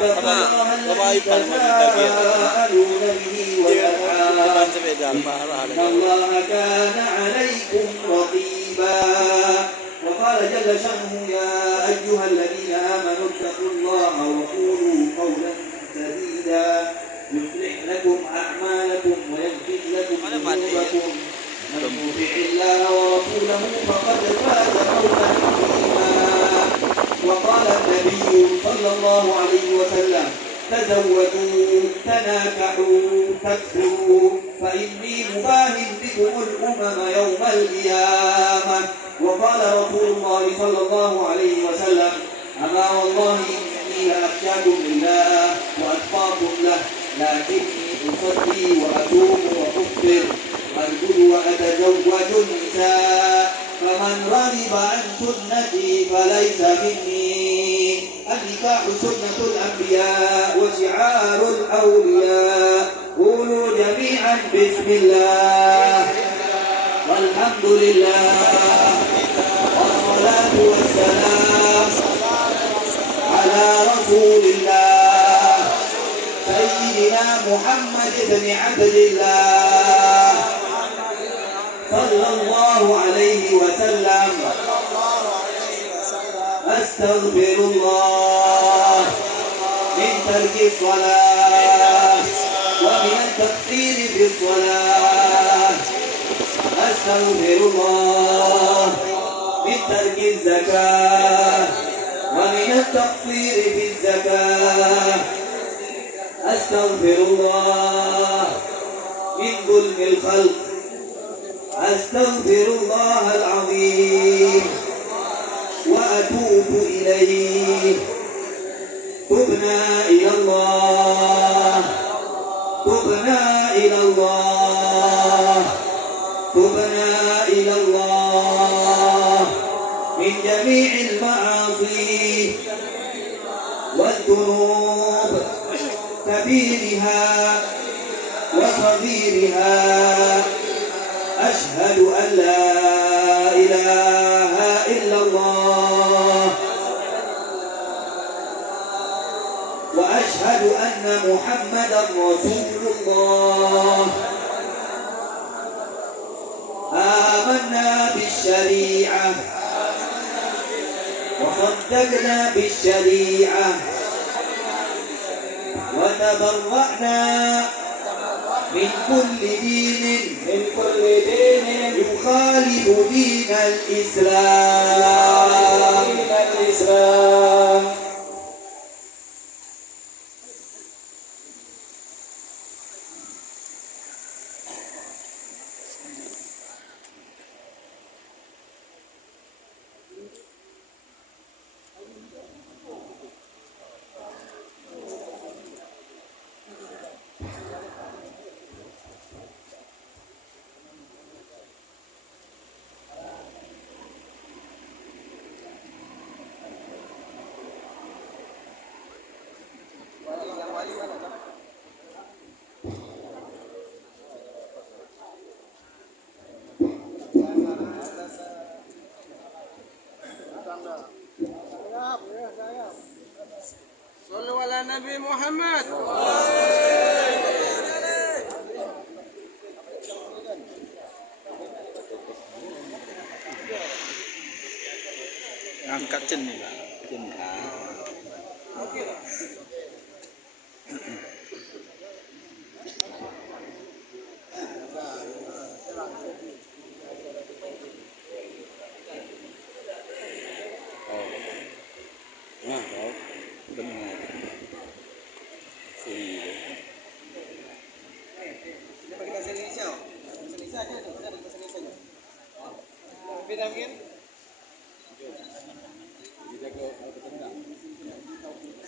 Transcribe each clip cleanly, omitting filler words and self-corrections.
واتقوا الله الذي تساءلون به والأرحام إن الله كان عليكم رقيبا. وقال جل شأنه يا أيها الذين آمنوا اتقوا الله وقولوا قولا سديدا يصلح لكم أعمالكم ويغفر لكم ذنوبكم من يطع الله ورسوله فقد فاز فوزا عظيما. وقال النبي صلى الله عليه وسلم تزودوا تناكحوا تكثروا فإني مباهٍ بكم الأمم يوم القيامة. وقال رسول الله صلى الله عليه وسلم أما والله إني لأخشاكم لله وأتقاكم له لكني أصلي وأصوم وأفطر وأرجل وأتزوج النساء فمن رغب عن سنتي فليس مني. النكاح سنة الأنبياء وشعار الأولياء. قولوا جميعا بسم الله والحمد لله والصلاة والسلام على رسول الله سيدنا محمد بن عبد الله صلى الله عليه وسلم. أستغفر الله من ترك الصلاة ومن التقصير في الصلاة. أستغفر الله من ترك الزكاة ومن التقصير في الزكاة. أستغفر الله من ظلم الخلق. أستغفر الله العظيم وأتوب إليه. تبنا إلى الله تبنا إلى الله تبنا إلى الله من جميع المعاصي والذنوب كبيرها وصغيرها. أشهد أن لا إله إلا الله وأشهد أن محمدا رسول الله. آمنا بالشريعة وصدقنا بالشريعة وتبرأنا من كل دين يخالف دين الإسلام. Sallu ala Nabi Muhammad. Angkat cen nih, cen.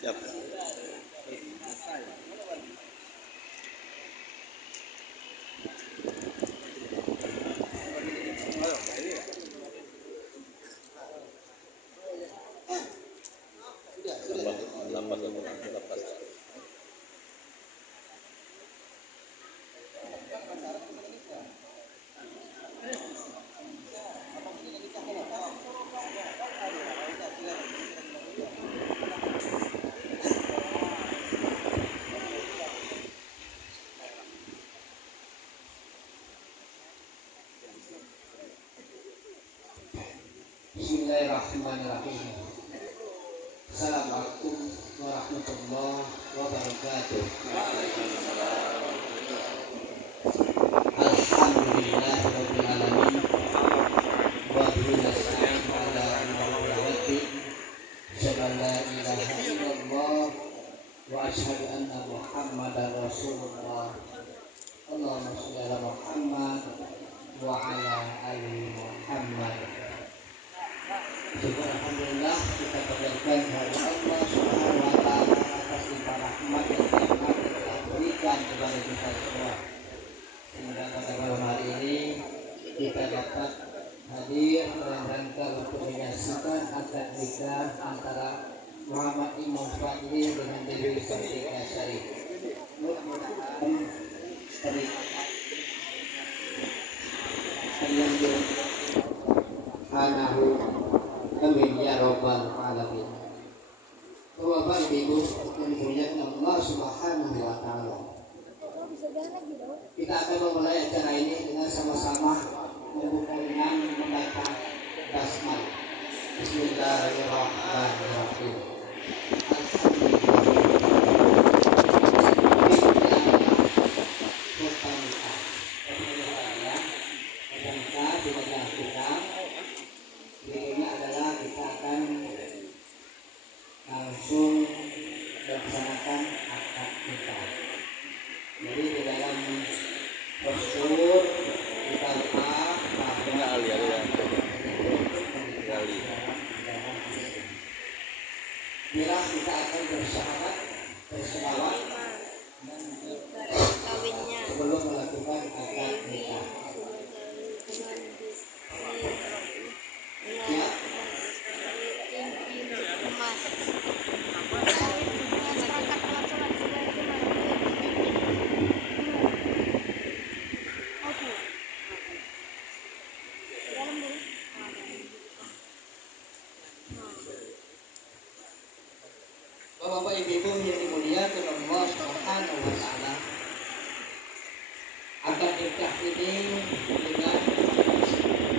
Siap. Lepas. Bismillahirrahmanirrahim. Assalamualaikum warahmatullahi wabarakatuh. Alhamdulillahirabbil alamin. Wa bihi nasta'in ala umuri waddin. Asyhadu an la ilaha illallah wa asyhadu anna Muhammadar Rasulullah. Allahumma shalli ala Muhammad wa ala ali Muhammad. Syukur alhamdulillah kita panjatkan kepada Allah Subhanahu wa taala atas limpah rahmat dan nikmat yang telah berikan kepada kita semua. Sehingga pada malam hari ini kita dapat hadir dalam rangka untuk menyaksikan akad nikah antara Muhammad Imam Fadli dengan Dewi Sartika Syarif. Mudah-mudahan terlanjur anahu amin ya rabbal alamin. Bapak Ibu yang dimuliakan Allah Subhanahu wa taala. Kita akan memulai acara ini dengan sama-sama membuka dengan membaca basmalah. Bismillahirrahmanirrahim. Ini adalah kita akan langsung melaksanakan akad nikah. Jadi di dalam postur kita letak bila kita akan bersyahadat berselawat sebelum melakukan akad nikah. Ya. Bapak Ibu yang dimuliakan Allah Subhanahu wa taala, akad nikah ini dengan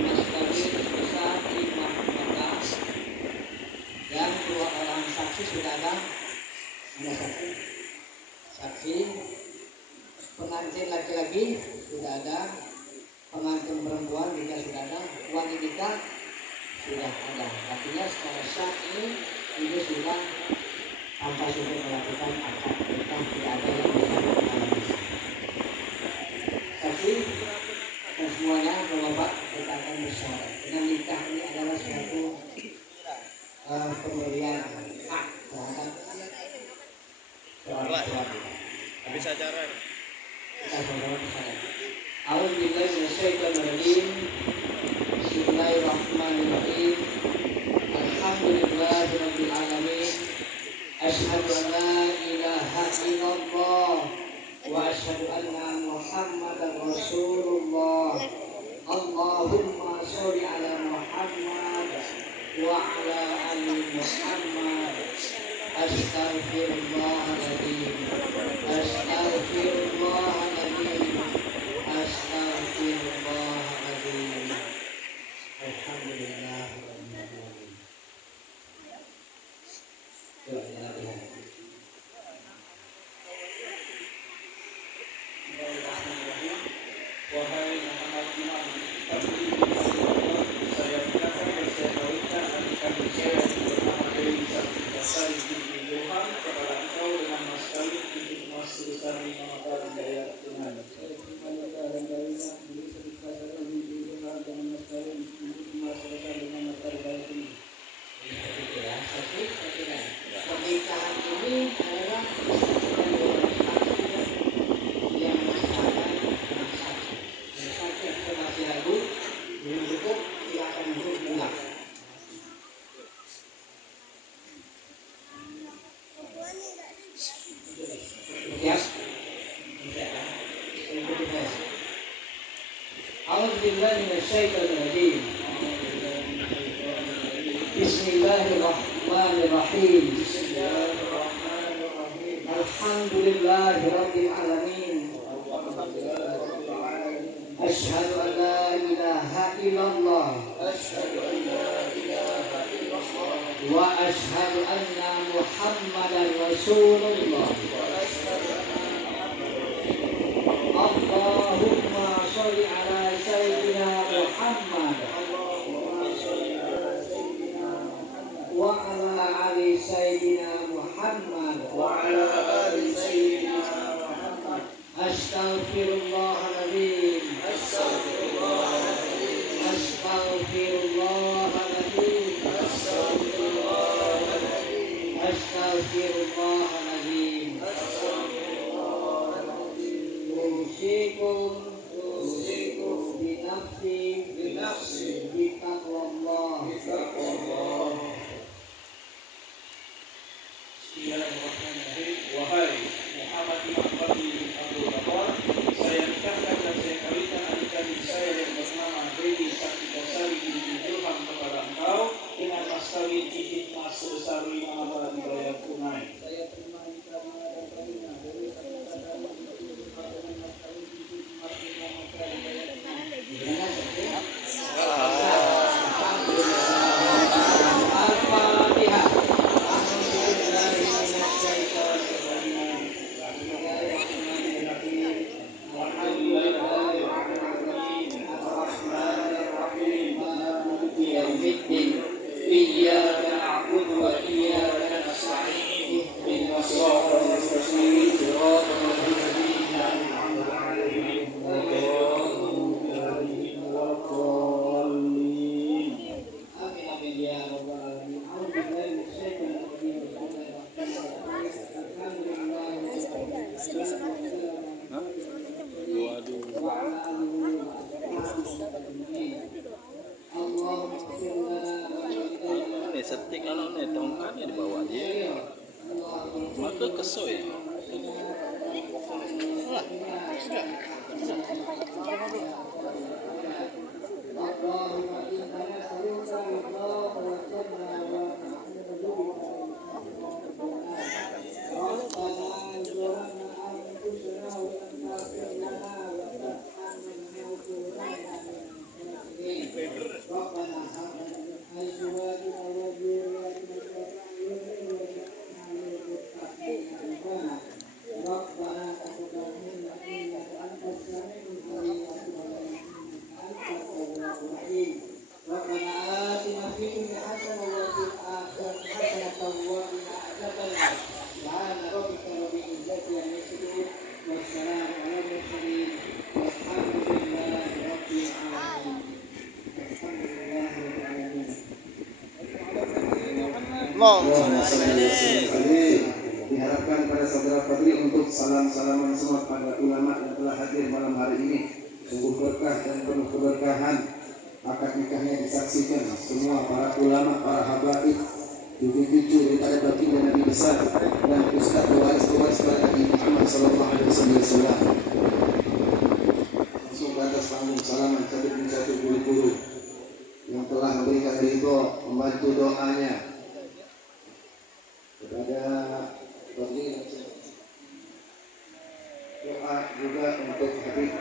mas kawin sebesar 5 juta dan 2 orang saksi sudah ada. Ada saksi pengantin laki-laki sudah ada, pengantin perempuan juga sudah ada, uang nikah sudah ada. Artinya secara sah ini sudah tanpa sudah melakukan akad nikah, tidak ada yang bisa mengalami saksi dan semuanya Bapak kita akan bersyarat. Dengan nikah ini adalah suatu pemberian hak terhadap seorang suami. Bisa cara. Kita sama-sama bersyarat. A'udzubillahi minasyaitonir rajim. Bismillahirrahmanirrahim. Alhamdulillahirabbil alamin. Asyhadu an la ilaha illallah wa asyhadu anna Muhammadar Rasulullah. Allahumma sholli ala Muhammad wa ala ali Muhammad. Astaghfirullahaladzim. Astaghfirullahaladzim. Astaghfirullahaladzim. Alhamdulillah. Wahai Muhammad Imam, saya gunakan dan saya kawinkan adik kami saya bernama Dewi Sartika Syarif binti Johan kepada engkau dengan mas kawin untuk emas sebesar 5 mata dibayar tunai. Saya terima nikah dan kawinnya Dewi Sartika Syarif binti Johan dengan mas kawin untuk emas sebesar 5 mata dibayar tunai. Pernikahan ini adalah yang masih ragu, belum cukup, silakan untuk pulang. Ya, A'udzubillahi minasyaitonir rajim. Bismillahirrahmanirrahim. Alhamdulillahirabbil alamin. Asyhadu an la ilaha illallah. Asyhadu an la ilaha وأشهد أن محمدا رسول الله. اللهم صل على سيدنا محمد وعلى آل سيدنا محمد أستغفر الله العظيم أستغفر الله العظيم أستغفر الله العظيم. أوصيكم بنفسي بتقوى الله. Bismillahirrahmanirrahim. Wahai Muhammad bin Abdul Bakar, saya nikahkan dan saya kawinkan adik-adik saya yang bernama Dewi Sakti-Dasari binti Ilham kepada engkau dengan mas kawin cincin emas sebesar 5 lembar dibayar tunai. Saya terima nikah dan kawinnya Dewi Sakti-Dasari binti Ilham dengan mas kawin cincin emas 5 lembar dibayar tunai. Al-Fatihah. إياك نعبد وإياك نستعين اهدنا الصراط المستقيم صراط الذين أنعمت عليهم غير المغضوب عليهم ولا الضالين. Amin amin ya rabbal alamin. Alhamdulillah syaitan rajim. Ini setik anak nih tongkatnya dibawa dia. Maka kesel ya. Diharapkan pada saudara Fadli untuk salam-salaman semua pada ulama yang telah hadir malam hari ini. Sungguh berkah dan penuh keberkahan. Akad nikahnya disaksikan semua para ulama, para habaib, cucu-cucu daripada baginda Nabi besar dan ustaz pewaris pada Nabi Muhammad SAW. Langsung ke atas panggung salaman satu demi satu guru-guru yang telah memberikan ridho, membantu doanya kepada Fadli. Doa juga untuk Habib.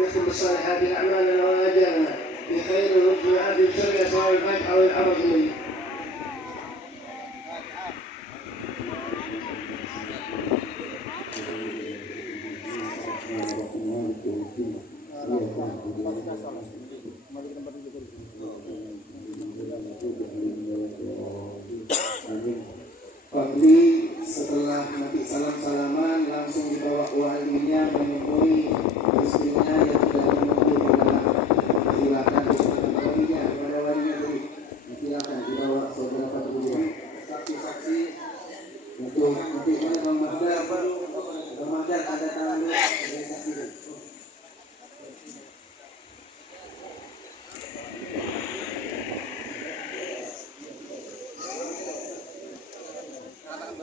يختم بالصالحات أعمالنا وآجالنا بخير ولطف وعافية بشر أسرار الفاتحة والعرض منه.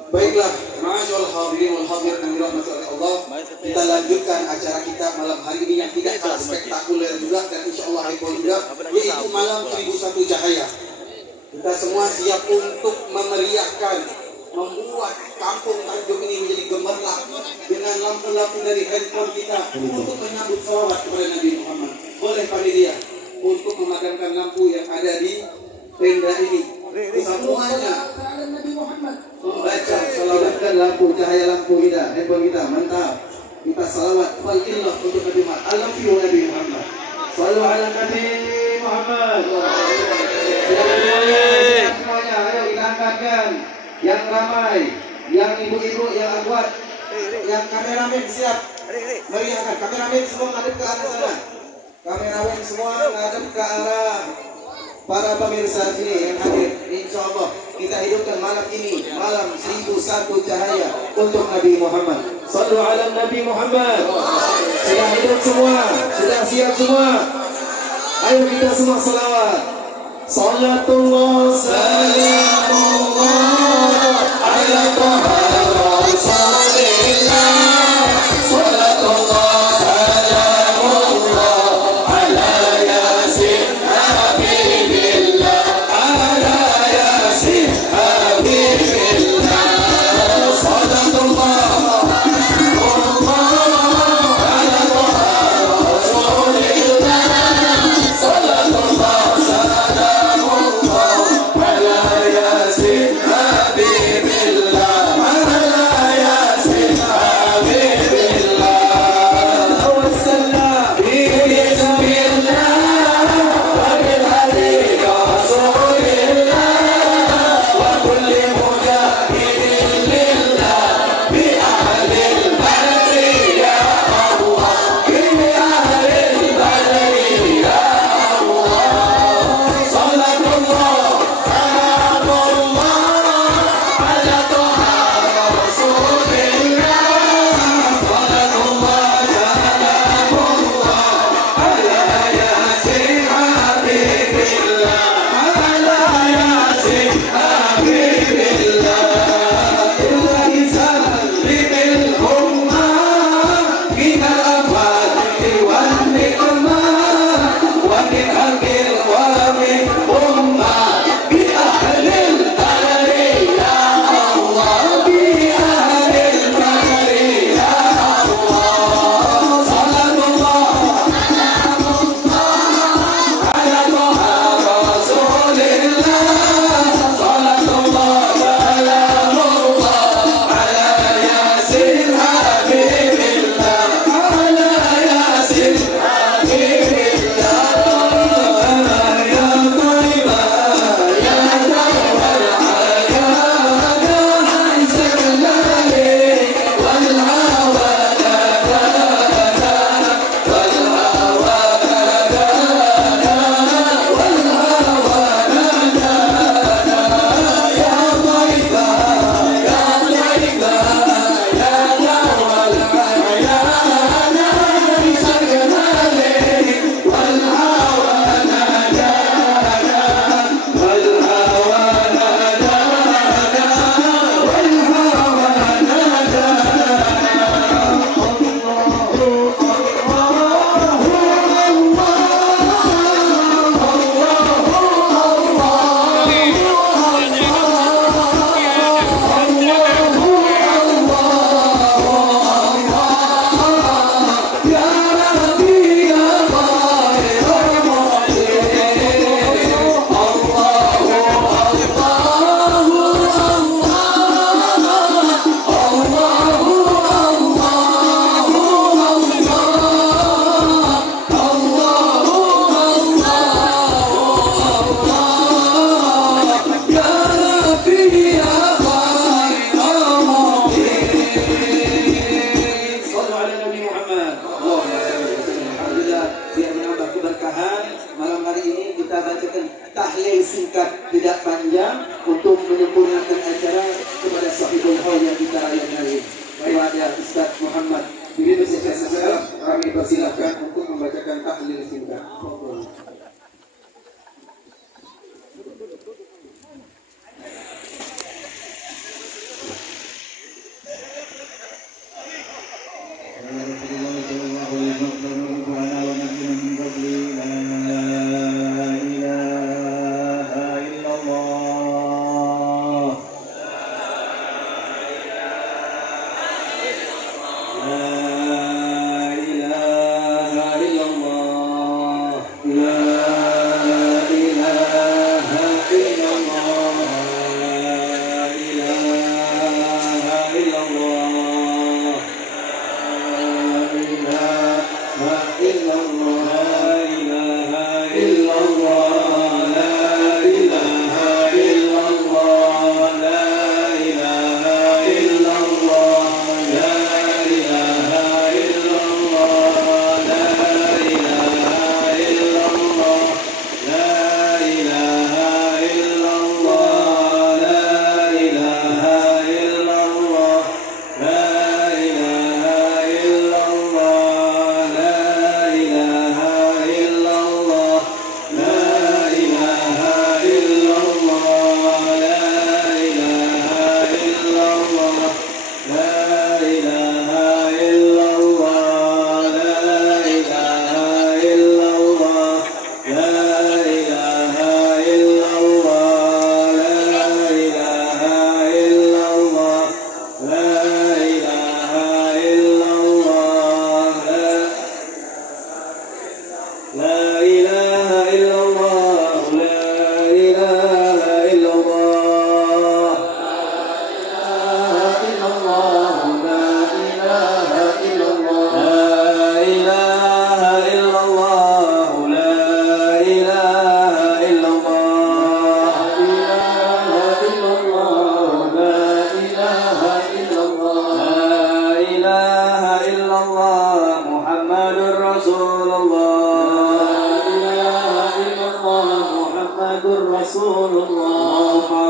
Baiklah, ma'asyiral hadirin wal hadirat yang dirahmati oleh Allah, kita lanjutkan acara kita malam hari ini yang tidak kalah spektakuler juga dan insya Allah heboh juga, yaitu malam 1001 cahaya. Kita semua siap untuk memeriahkan, membuat kampung Tanjung ini menjadi gemerlap dengan lampu-lampu dari handphone kita untuk menyambut salawat kepada Nabi Muhammad. Boleh panitia untuk memadamkan lampu yang ada di tenda ini. Semuanya membaca salawat dan lampu, cahaya lampu kita, handphone kita, mantap. Kita salawat falillah untuk Nabi Muhammad. Alafiu Nabi Muhammad. Sallu ala Nabi Muhammad. Semuanya, ayo kita angkatkan. Yang ramai, yang ibu-ibu, yang akhwat, yang kameramen siap. Meriahkan, kameramen semua ngadep ke arah sana. Kameramen semua ngadep ke arah para pemirsa sini yang hadir. Insya Allah kita hidupkan malam ini, malam 1001 cahaya untuk Nabi Muhammad. Sallu ala Nabi Muhammad. Sudah hidup semua, sudah siap semua. Ayo kita semua salawat. Salatullah salamullah ala taha rasulillah. Salatullah salamullah ala yasin habibillah. Ala yasin habibillah. Salatullah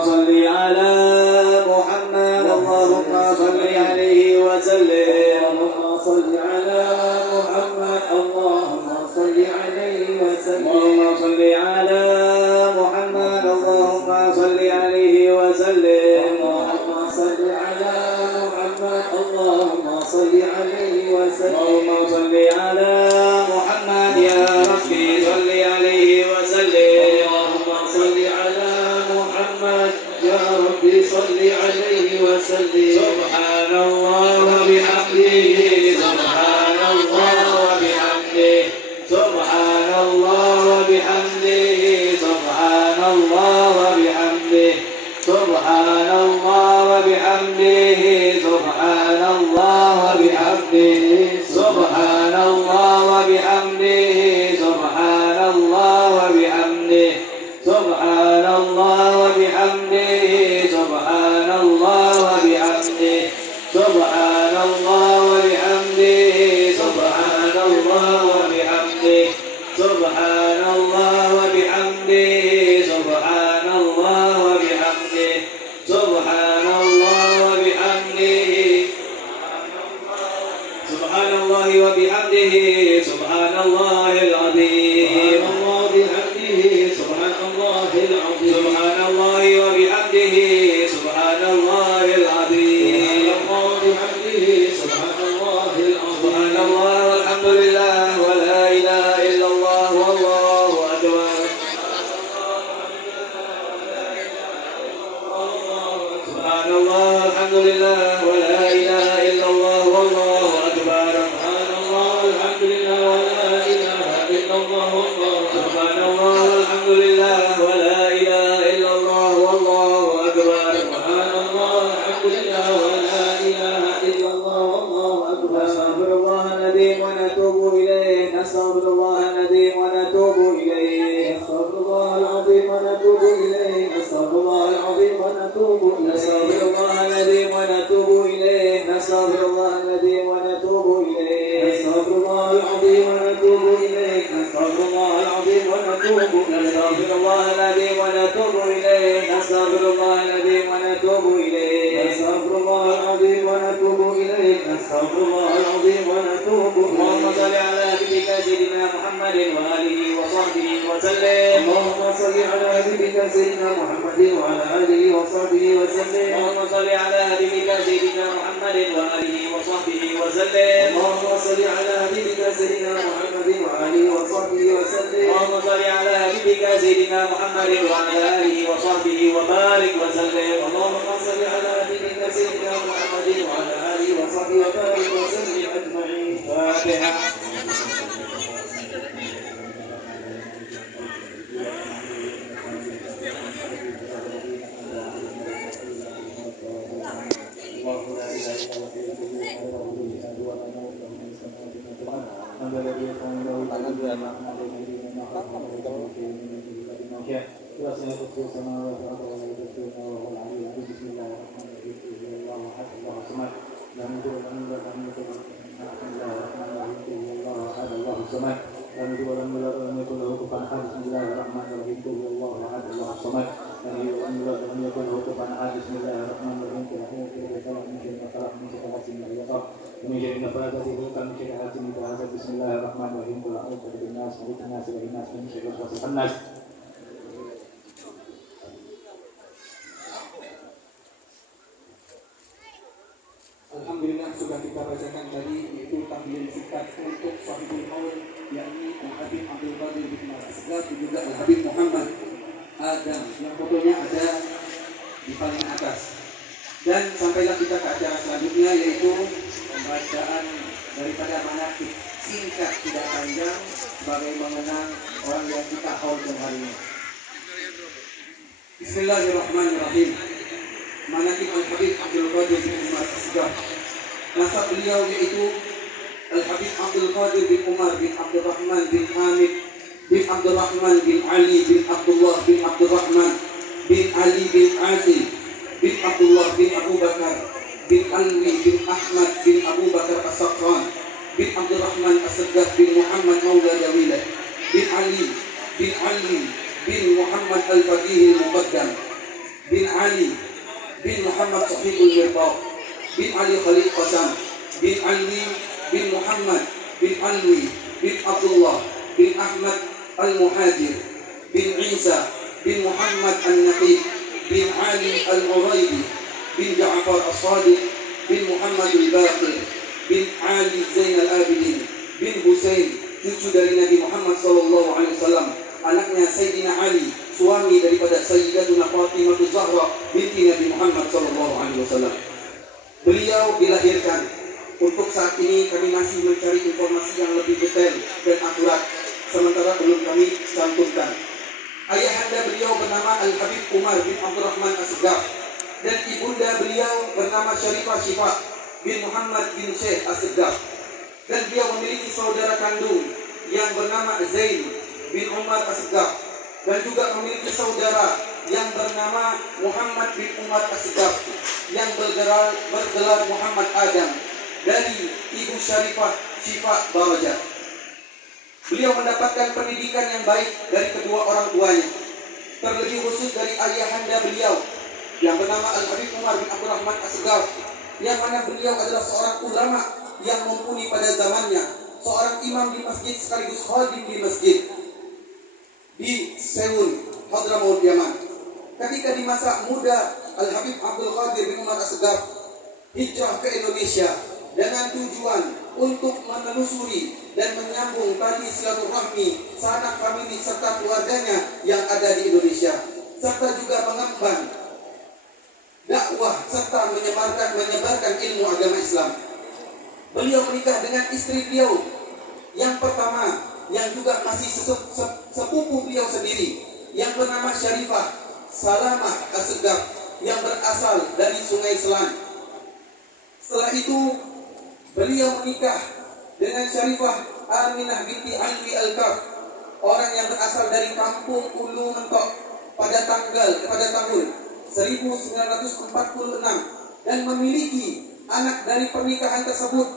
صل على محمد اللهم صل عليه وسلم اللهم صل على محمد اللهم صل عليه وسلم اللهم صل على محمد اللهم صل عليه وسلم اللهم صل على محمد اللهم صل عليه وسلم اللهم صل على محمد يا ربي صل عليه وسلم اللهم صل على محمد يا ربي صل عليه وسلم سبحان الله وبحمده سبحان الله وبحمده سبحان الله وبحمده سبحان الله وبحمده سبحان الله وبحمده سبحان الله وبحمده سبحان الله وبحمده سبحان الله وبحمده سبحان الله وبحمده سبحان الله وبحمده سبحان الله وبحمده سبحان الله وبحمده سبحان الله وبحمده سبحان الله وبحمده سبحان الله وبحمده سبحان الله وبحمده سبحان الله العظيم الله بحمده سبحان الله العظيم سبحان الله وبحمده سبحان الله العظيم الله بحمده سبحان الله العظيم سبحان الله والحمد لله ولا إله إلا الله والله أكبر سبحان الله الحمد لله ولا إله إلا الله والله أكبر سبحان الله الحمد لله ولا إله إلا الله والله سبحان الله الحمد لله ولا إله إلا الله والله أكبر سبحان الله الحمد لله ولا إله إلا الله والله أكبر نستغفر الله العظيم ونتوب إليه نستغفر الله العظيم ونتوب إليه نستغفر الله العظيم ونتوب إليه نستغفر الله العظيم ونتوب إليه نستغفر الله العظيم ونتوب إليه نستغفر الله العظيم ونتوب إليه نستغفر الله العظيم ونتوب إليه نستغفر الله العظيم ونتوب إليه نستغفر الله العظيم ونتوب إليه نستغفر الله العظيم ونتوب إليه نستغفر الله العظيم ونتوب إليه نستغفر الله العظيم ونتوب إليه اللهم صل على حبيبك سيدنا محمد وآله وصحبه وسلم اللهم صل على حبيبك سيدنا محمد وعلى آله وصحبه وسلم اللهم صل على حبيبك سيدنا محمد وآله وصحبه وسلم اللهم صل على حبيبك سيدنا محمد وآله وصحبه وسلم اللهم صل على حبيبك سيدنا محمد وعلى آله وصحبه وبارك وسلم اللهم صل على حبيبك سيدنا محمد وعلى آله وصحبه وبارك وسلم أجمعين فاتحة Alhamdulillah sudah kita bacakan tadi yaitu tahlil singkat untuk Sahibul Qaul yakni Al-Habib Abdul Qadir bin Al-Asghar dan juga Al-Habib Muhammad Adam yang fotonya ada di paling atas. Dan sampailah kita ke acara selanjutnya yaitu pembacaan daripada manaqib singkat tidak panjang sebagai mengenang orang yang kita haul hari ini. Bismillahirrahmanirrahim. Manaqib Al-Habib Abdul Qadir bin Umar Asghar. Nasab beliau yaitu Al-Habib Abdul Qadir bin Umar bin Abdurrahman bin Hamid bin Abdurrahman bin Ali bin Abdullah bin Abdurrahman bin Ali bin Adil bin Abdullah bin Abu Bakar bin Alwi bin Ahmad bin Abu Bakar As-Sakran bin Abdurrahman As-Saggaf bin Muhammad Maula Dawilah bin Ali bin Muhammad Al-Faqih Al-Muqaddam bin Ali bin Muhammad Sahibul Mirqab bin Ali Khalid Qasam bin Ali bin Muhammad bin Alwi bin Abdullah bin Ahmad Al-Muhajir bin Isa bin Muhammad An-Naqib bin Ali Al-Uraidi bin Ja'far As-Sadiq bin Muhammad Al-Baqir bin Ali Zain Al-Abidin bin Husain, cucu dari Nabi Muhammad SAW, anaknya Sayyidina Ali, suami daripada Sayyidatuna Fatimah Zahra binti Nabi Muhammad SAW. Beliau dilahirkan. Untuk saat ini kami masih mencari informasi yang lebih detail dan akurat, sementara belum kami cantumkan. Ayahanda beliau bernama Al-Habib Umar bin Abdurrahman As-Segaf, dan ibunda beliau bernama Syarifah Syifa bin Muhammad bin Syekh As-Segaf, dan beliau memiliki saudara kandung yang bernama Zain bin Umar As-Segaf, dan juga memiliki saudara yang bernama Muhammad bin Umar As-Segaf yang bergelar Muhammad Adam dari ibu Syarifah Syifa Barajat. Beliau mendapatkan pendidikan yang baik dari kedua orang tuanya, terlebih khusus dari ayahanda beliau yang bernama Al-Habib Umar bin Abdurrahman As-Segaf, yang mana beliau adalah seorang ulama yang mumpuni pada zamannya, seorang imam di masjid sekaligus khadim di masjid di Seoul, Hadramaut, Yaman. Ketika di masa muda Al-Habib Abdul Qadir bin Umar As-Segaf hijrah ke Indonesia dengan tujuan untuk menelusuri dan menyambung tali silaturahmi sanak famili serta keluarganya yang ada di Indonesia, serta juga mengemban dakwah serta menyebarkan ilmu agama Islam. Beliau menikah dengan istri beliau yang pertama, yang juga masih sepupu beliau sendiri, yang bernama Syarifah Salamah As-Segaf yang berasal dari Sungai Selan. Setelah itu beliau menikah dengan Syarifah Aminah binti Alwi Al-Kaf, orang yang berasal dari kampung Ulu Mentok pada tahun 1946, dan memiliki anak dari pernikahan tersebut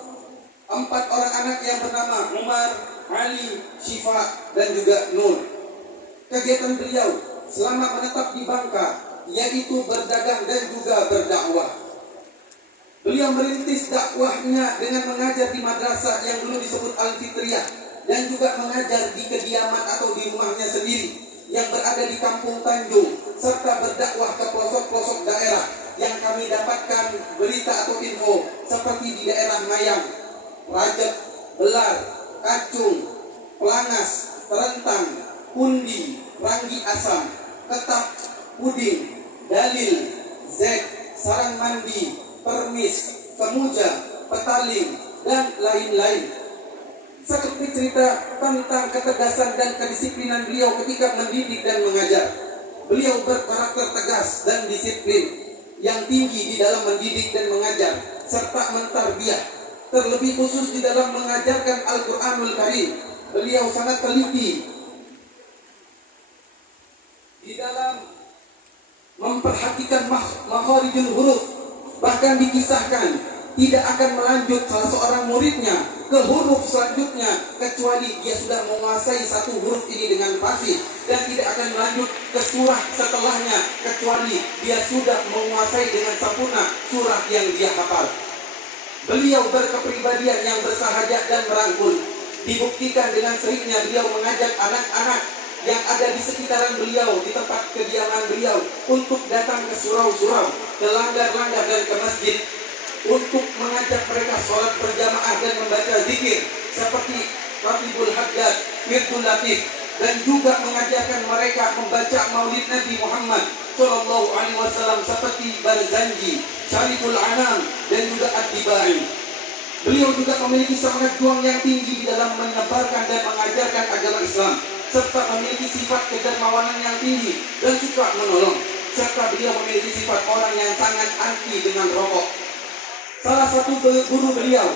4 orang anak yang bernama Umar, Ali, Syifa, dan juga Nur. Kegiatan beliau selama menetap di Bangka yaitu berdagang dan juga berdakwah. Beliau merintis dakwahnya dengan mengajar di madrasah yang dulu disebut Al-Fitriyah, dan juga mengajar di kediaman atau di rumahnya sendiri yang berada di Kampung Tanjung, serta berdakwah ke pelosok-pelosok daerah yang kami dapatkan berita atau info seperti di daerah Mayang, Rajab, Belar, Kacung, Pelangas, Terentang, Pundi, Ranggi Asam, Ketap, Puding, Dalil, Zek, Sarangmandi, Permis, Kemuja, Petaling, dan lain-lain. Seperti cerita tentang ketegasan dan kedisiplinan beliau ketika mendidik dan mengajar. Beliau berkarakter tegas dan disiplin yang tinggi di dalam mendidik dan mengajar, serta mentarbiyah, terlebih khusus di dalam mengajarkan Al-Quranul Karim. Beliau sangat teliti di dalam memperhatikan makharijul huruf. Bahkan dikisahkan tidak akan melanjut salah seorang muridnya ke huruf selanjutnya kecuali dia sudah menguasai satu huruf ini dengan fasih, dan tidak akan melanjut ke surah setelahnya kecuali dia sudah menguasai dengan sempurna surah yang dia hafal. Beliau berkepribadian yang bersahaja dan merangkul, dibuktikan dengan seringnya beliau mengajak anak-anak yang ada di sekitaran beliau, di tempat kediaman beliau, untuk datang ke surau-surau, ke langgar-langgar, dan ke masjid, untuk mengajak mereka sholat berjamaah dan membaca zikir seperti Ratibul Haddad, Wirdul Latif, dan juga mengajarkan mereka membaca Maulid Nabi Muhammad Sallallahu Alaihi Wasallam seperti Barzanji, Syariful Anam, dan juga Ad-Dibai. Beliau juga memiliki semangat juang yang tinggi di dalam menyebarkan dan mengajarkan agama Islam, serta memiliki sifat kedermawanan yang tinggi dan suka menolong, serta beliau memiliki sifat orang yang sangat anti dengan rokok. Salah satu guru beliau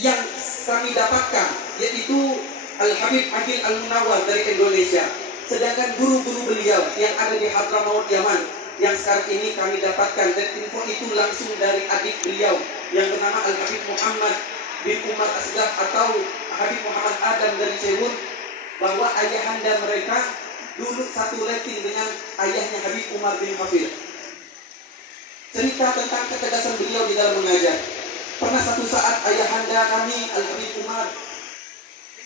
yang kami dapatkan yaitu Al-Habib Aqil Al-Munawwar dari Indonesia. Sedangkan guru-guru beliau yang ada di Hadramaut, Yaman, yang sekarang ini kami dapatkan, dan info itu langsung dari adik beliau yang bernama Al-Habib Muhammad bin Umar As-Segaf atau Habib Muhammad Adam dari Seoul, bahwa ayahanda mereka dulu satu rating dengan ayahnya Habib Umar bin Hafid. Cerita tentang ketegasan beliau di dalam mengajar. Pernah satu saat ayahanda kami Al-Habib Umar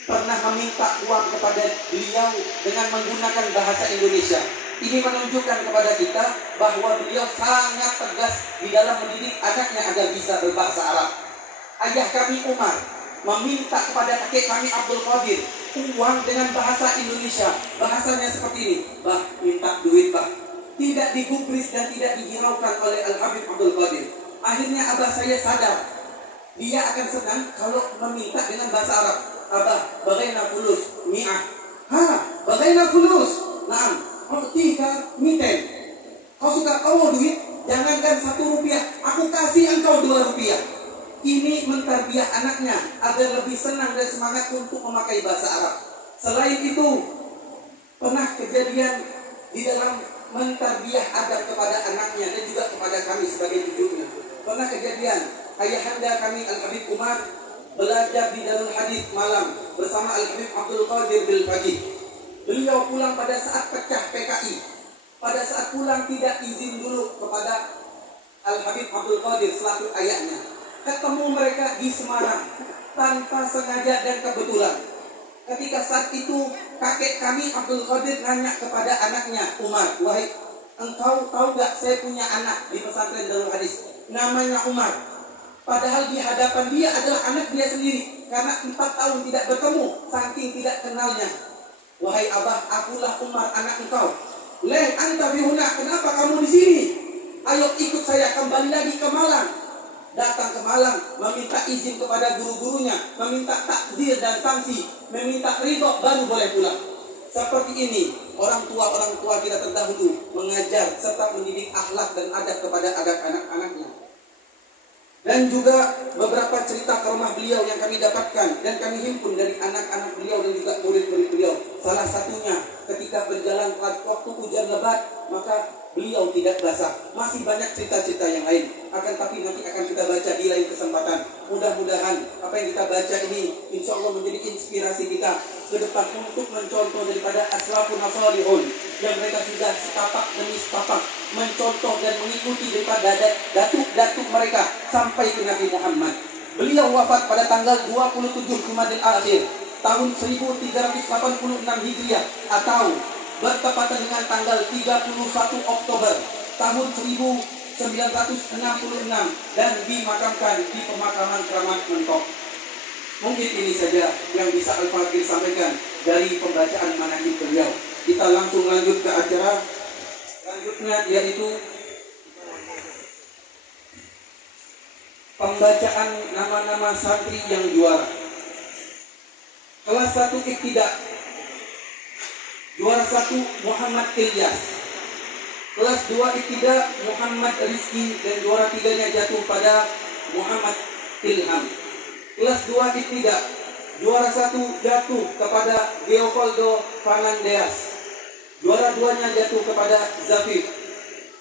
pernah meminta uang kepada beliau dengan menggunakan bahasa Indonesia. Ini menunjukkan kepada kita bahwa beliau sangat tegas di dalam mendidik anaknya agar bisa berbahasa Arab. Ayah kami Umar meminta kepada kakek kami Abdul Qadir uang dengan bahasa Indonesia. Bahasanya seperti ini, bah, minta duit bah. Tidak digubris dan tidak dihiraukan oleh Al-Habib Abdul Qadir. Akhirnya abah saya sadar, dia akan senang kalau meminta dengan bahasa Arab. Abah, bagaina fulus, mi'ah. Ha, bagaina fulus. Naam, tiga miten. Kau suka kau duit, jangankan 1 rupiah, aku kasih engkau 2 rupiah. Ini mentarbiah anaknya agar lebih senang dan semangat untuk memakai bahasa Arab. Selain itu, pernah kejadian di dalam mentarbiah adab kepada anaknya dan juga kepada kami sebagai cucunya. Pernah kejadian ayahanda kami Al-Habib Umar belajar di Darul Hadis malam bersama Al-Habib Abdul Qadir bil Faqih. Beliau pulang pada saat pecah PKI. Pada saat pulang tidak izin dulu kepada Al-Habib Abdul Qadir selaku ayahnya. Ketemu mereka di Semarang tanpa sengaja dan kebetulan. Ketika saat itu kakek kami Abdul Qadir nanya kepada anaknya Umar, wahai engkau tahu gak saya punya anak di pesantren Darul Hadis namanya Umar. Padahal di hadapan dia adalah anak dia sendiri karena 4 tahun tidak bertemu saking tidak kenalnya. Wahai abah, akulah Umar anak engkau. Leh anta bihuna, kenapa kamu di sini? Ayo ikut saya kembali lagi ke Malang. Datang ke Malang, meminta izin kepada guru-gurunya, meminta takdir dan sanksi, meminta ridho baru boleh pulang. Seperti ini orang tua kita terdahulu mengajar serta mendidik akhlak dan adab kepada anak-anaknya. Dan juga beberapa cerita karomah beliau yang kami dapatkan dan kami himpun dari anak-anak beliau dan juga murid-murid beliau. Salah satunya ketika berjalan waktu hujan lebat, maka beliau tidak basah. Masih banyak cerita-cerita yang lain. Akan tapi nanti akan kita baca di lain kesempatan. Mudah-mudahan apa yang kita baca ini insya Allah menjadi inspirasi kita ke depan untuk mencontoh daripada aslafun salihun yang mereka sudah setapak demi setapak mencontoh dan mengikuti daripada datuk-datuk mereka sampai ke Nabi Muhammad. Beliau wafat pada tanggal 27 Jumadil Akhir tahun 1386 Hijriah atau bertepatan dengan tanggal 31 Oktober tahun 1966 dan dimakamkan di pemakaman Keramat Mentok. Mungkin ini saja yang bisa Al-Fakir sampaikan dari pembacaan manaqib beliau. Kita langsung lanjut ke acara selanjutnya, yaitu pembacaan nama-nama santri yang juara. Kelas 1 Ibtidak, juara 1 Muhammad Ilyas. Kelas 2 Ibtidak Muhammad Rizki dan juara 3-nya jatuh pada Muhammad Ilham. Kelas 2 Ibtidak, juara 1 jatuh kepada Geopoldo Fernandes. Juara 2-nya jatuh kepada Zafif.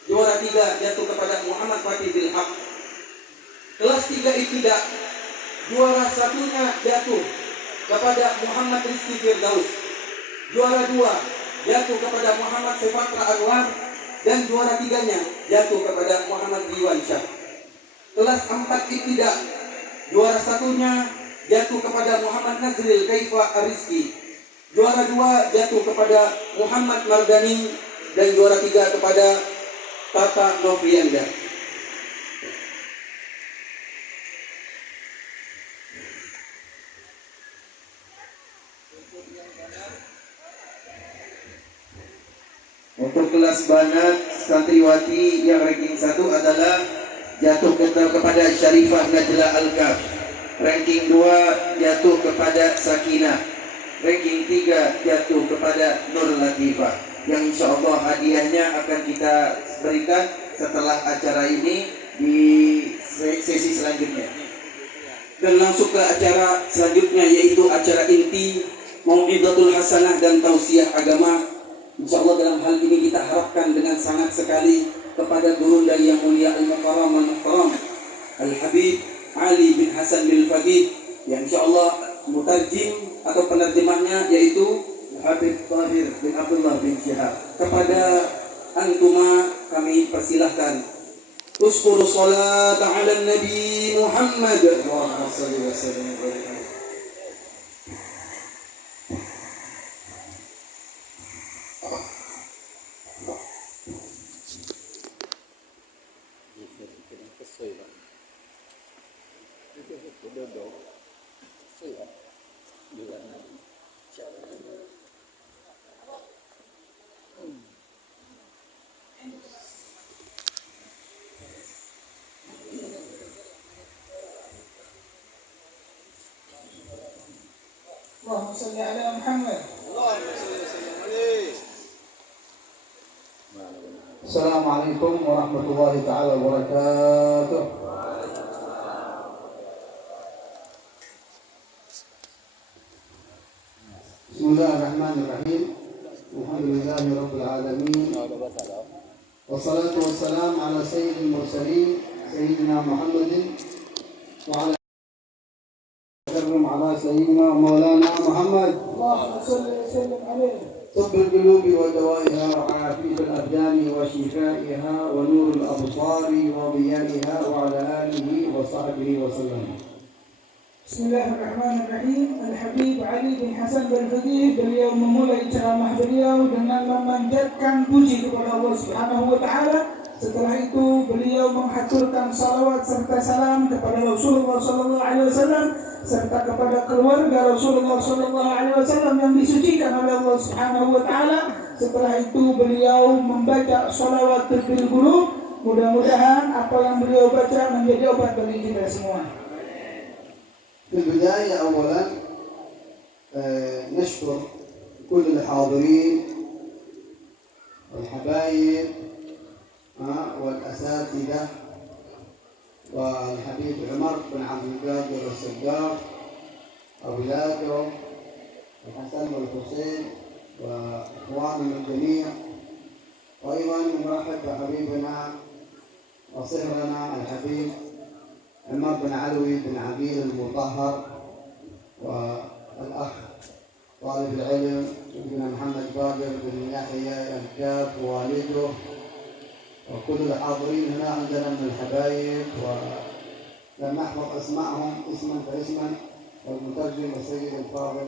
Juara 3 jatuh kepada Muhammad Fatih Bilhaq. Kelas 3 Ibtidak, juara 1-nya jatuh kepada Muhammad Rizki Firdaus. Juara 2 jatuh kepada Muhammad Sefatra Anwar dan juara 3-nya jatuh kepada Muhammad Diwan Syah. Kelas 4 Ibtidak, juara 1-nya jatuh kepada Muhammad Nazril Kaifa Arizki. Juara 2 jatuh kepada Muhammad Mardani dan juara 3 kepada Tata Novrianda. Untuk kelas banat santriwati yang ranking 1 adalah jatuh kepada Syarifah Najla Al-Kaf. Ranking 2 jatuh kepada Sakinah. Ranking 3 jatuh kepada Nur Latifah. Yang insya Allah hadiahnya akan kita berikan setelah acara ini di sesi selanjutnya. Dan langsung ke acara selanjutnya, yaitu acara inti Mau'izatul Hasanah dan Tausiah Agama. Insya Allah dalam hal ini kita harapkan dengan sangat sekali kepada gurunda yang mulia Al-Mukarram Al-Muhtaram Al-Habib Ali bin Hasan bin Faqih, yang insya Allah mutarjim atau penerjemahnya yaitu Habib Tahir bin Abdullah bin Syihab. Kepada antuma kami persilahkan uskuru salat ala Nabi Muhammad. Allahumma shalli wa sallim wa barik alaihi. Allahumma salli ala Muhammad. Assalamualaikum warahmatullahi taala wabarakatuh. Bismillahirrahmanirrahim. Alhamdulillahi rabbil alamin. Wassalatu wassalamu ala sayyidil mursalin sayyidina Muhammadin wa ala على سيدنا مولانا محمد. اللهم صل وسلم عليه. طب القلوب ودوائها وعافية الأبدان وشفائها ونور الأبصار وضيائها وعلى آله وصحبه وسلم. بسم الله الرحمن الرحيم. Al-Habib Ali bin Hasan Al-Faqih, beliau memulai ceramah beliau dengan memanjatkan puji kepada Allah Subhanahu wa taala. Setelah itu beliau menghaturkan salawat serta salam kepada Rasulullah sallallahu alaihi wasallam serta kepada keluarga Rasulullah sallallahu alaihi wasallam yang disucikan oleh Allah Subhanahu wa taala. Setelah itu beliau membaca shalawat bil qulub. Mudah-mudahan apa yang beliau baca menjadi obat bagi kita semua. في البداية أولا نشكر كل الحاضرين والحبايب والأساتذة والحبيب عمر بن عبد القادر السقاف أولاده الحسن والحسين وإخواننا الجميع، وأيضا نرحب بحبيبنا وصهرنا الحبيب عمر بن علوي بن عقيل المطهر والأخ طالب العلم ابن محمد باقر بن يحيى الكاف ووالده وكل الحاضرين هنا عندنا من الحبايب، ولم أحفظ أسماءهم اسما فاسما، والمترجم السيد الفاضل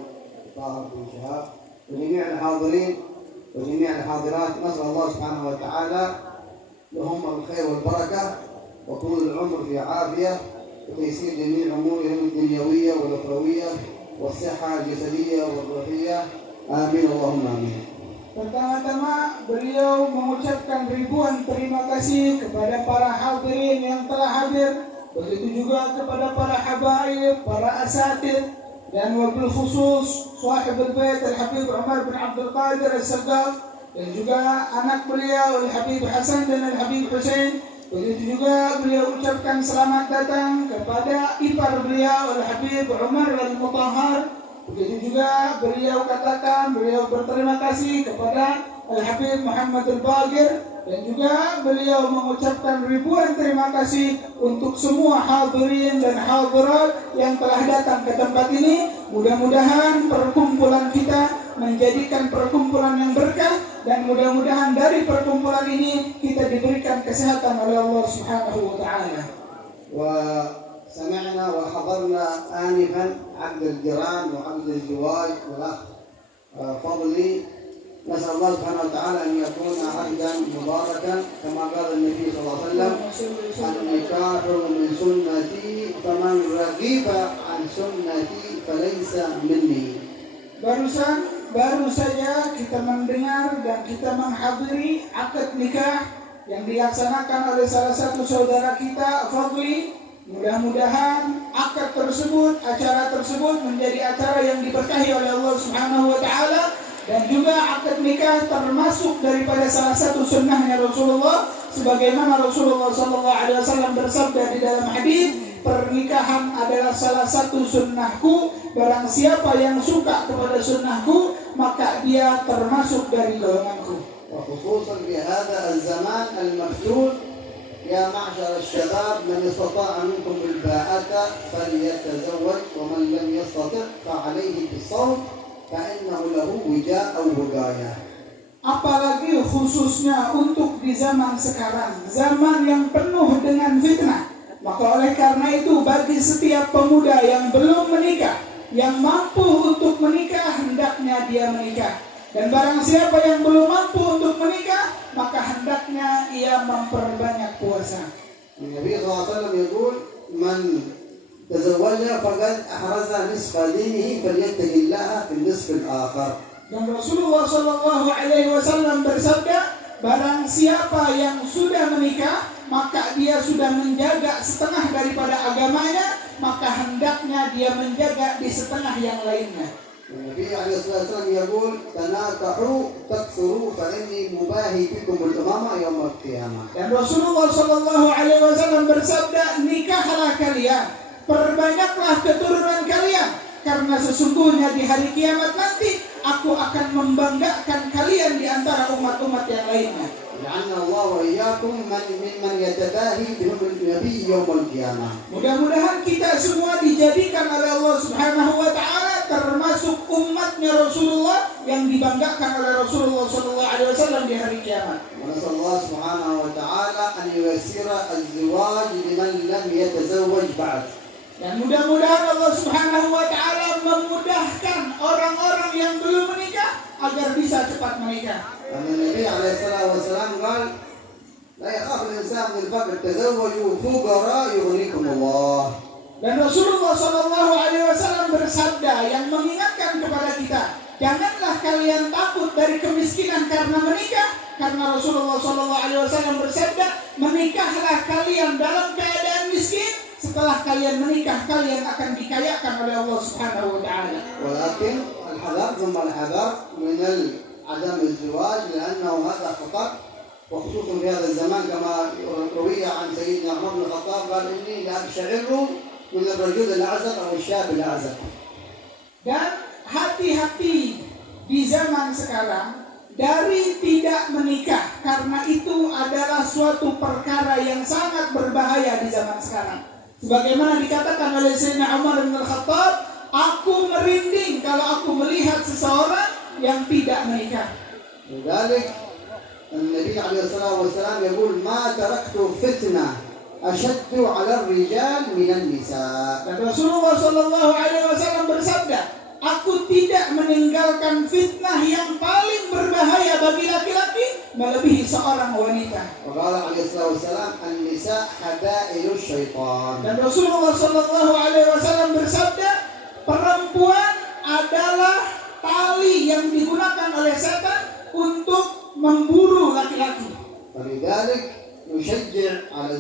طاهر بن شهاب، وجميع الحاضرين وجميع الحاضرات. نسأل الله سبحانه وتعالى لهم الخير والبركة وطول العمر في عافية وتيسير جميع أمورهم الدنيوية والأخروية والصحة الجسدية والروحية. آمين اللهم آمين. Pertama-tama beliau mengucapkan ribuan terima kasih kepada para hadirin yang telah hadir, begitu juga kepada para habaib, para asatid, dan wabil khusus Sahibul Bait Al-Habib Umar bin Abdul Qadir As-Saggaf, dan juga anak beliau Al-Habib Hasan dan Al-Habib Husain. Begitu juga beliau ucapkan selamat datang kepada ipar beliau Al-Habib Umar Al-Mutahhar. Begitu juga beliau katakan beliau berterima kasih kepada Al-Habib Muhammad Al-Baqir, dan juga beliau mengucapkan ribuan terima kasih untuk semua hadirin dan hadirat yang telah datang ke tempat ini. Mudah-mudahan perkumpulan kita menjadikan perkumpulan yang berkah, dan mudah-mudahan dari perkumpulan ini kita diberikan kesehatan oleh Allah Subhanahu wa taala. سمعنا وحضرنا آنفا عقد الجيران وعقد الزواج والأخ فضلي. نسأل الله سبحانه وتعالى أن يكون عقدا مباركا كما قال النبي صلى الله عليه وسلم: النكاح من سنتي فمن رغب عن سنتي فليس مني. Baru saja kita mendengar dan kita menghadiri akad nikah yang dilaksanakan oleh salah satu saudara kita, Fadli. Mudah-mudahan akad tersebut, acara tersebut menjadi acara yang diberkahi oleh Allah Subhanahu wa taala, dan juga akad nikah termasuk daripada salah satu sunnahnya Rasulullah, sebagaimana Rasulullah sallallahu alaihi wasallam bersabda di dalam hadis, pernikahan adalah salah satu sunnahku, barang siapa yang suka kepada sunnahku maka dia termasuk dari golonganku. وخصوصا في هذا الزمان المفتون يا معشر الشباب من استطاع منكم الباءة فليتزوج ومن لم يستطع فعليه بالصوم فإنه له وجاء أو وقاية. Apalagi khususnya untuk di zaman sekarang, zaman yang penuh dengan fitnah. Maka oleh karena itu bagi setiap pemuda yang belum menikah, yang mampu untuk menikah, hendaknya dia menikah. Dan barang siapa yang belum mampu untuk menikah, maka hendaknya ia memperbanyak puasa. النبي صلى الله عليه وسلم يقول من تزوج فقد أحرز نصف دينه فليتق الله في النصف الآخر. Dan Rasulullah Shallallahu Alaihi Wasallam bersabda, barang siapa yang sudah menikah, maka dia sudah menjaga setengah daripada agamanya, maka hendaknya dia menjaga di setengah yang lainnya. النبي عليه الصلاة والسلام يقول تناكحوا تكثروا فإني مباهي بكم الأمامة يوم القيامة. Dan Rasulullah Shallallahu Alaihi Wasallam bersabda, nikahlah kalian, perbanyaklah keturunan kalian, karena sesungguhnya di hari kiamat nanti aku akan membanggakan kalian di antara umat-umat yang lainnya. لعن الله وإياكم ممن يتباهي بهم النبي يوم القيامة. Mudah-mudahan kita semua dijadikan oleh Allah Subhanahu wa taala termasuk umatnya Rasulullah yang dibanggakan oleh Rasulullah sallallahu alaihi wasallam di hari kiamat. ونسأل الله سبحانه وتعالى أن ييسر الزواج لمن لم يتزوج بعد. Dan mudah-mudahan Allah Subhanahu wa taala memudahkan orang-orang yang belum menikah agar bisa cepat menikah. النبي عليه الصلاة والسلام قال لا يخاف الإنسان من الفقر تزوجوا فقراء يغنيكم الله. Dan Rasulullah Shallallahu Alaihi Wasallam bersabda yang mengingatkan kepada kita, janganlah kalian takut dari kemiskinan karena menikah, karena Rasulullah Shallallahu Alaihi Wasallam bersabda, menikahlah kalian dalam keadaan miskin, setelah kalian menikah kalian akan dikayakan oleh Allah Subhanahu Wa Taala. ولكن الحذر ثم الحذر من عدم الزواج لأنه هذا خطر، وخصوصا في هذا الزمان كما روي عن سيدنا عمر بن الخطاب قال إني لأقشعر من الرجل الأعزب أو الشاب الأعزب. Dan hati-hati di zaman sekarang dari tidak menikah, karena itu adalah suatu perkara yang sangat berbahaya di zaman sekarang. Sebagaimana dikatakan oleh Sayyidina Umar bin Al-Khattab, aku merinding kalau aku melihat seseorang yang tidak menikah. لذلك النبي عليه الصلاة والسلام يقول ما تركت فتنة أشد على الرجال من النساء. Dan Rasulullah Shallallahu Alaihi Wasallam bersabda, aku tidak meninggalkan fitnah yang paling berbahaya bagi laki-laki melebihi seorang wanita. وقال عليه الصلاة والسلام النساء حبائل الشيطان. Dan Rasulullah Shallallahu Alaihi Wasallam bersabda, perempuan adalah tali yang digunakan oleh setan untuk memburu laki-laki. فلذلك نشجع على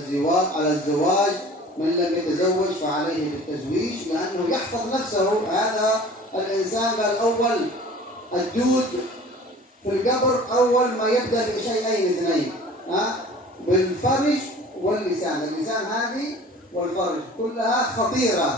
الزواج من لم يتزوج فعليه بالتزويج لأنه يحفظ نفسه. هذا الإنسان قال أول الدود في القبر أول ما يبدأ بشيئين اثنين بالفرج واللسان. اللسان هذه والفرج كلها خطيرة،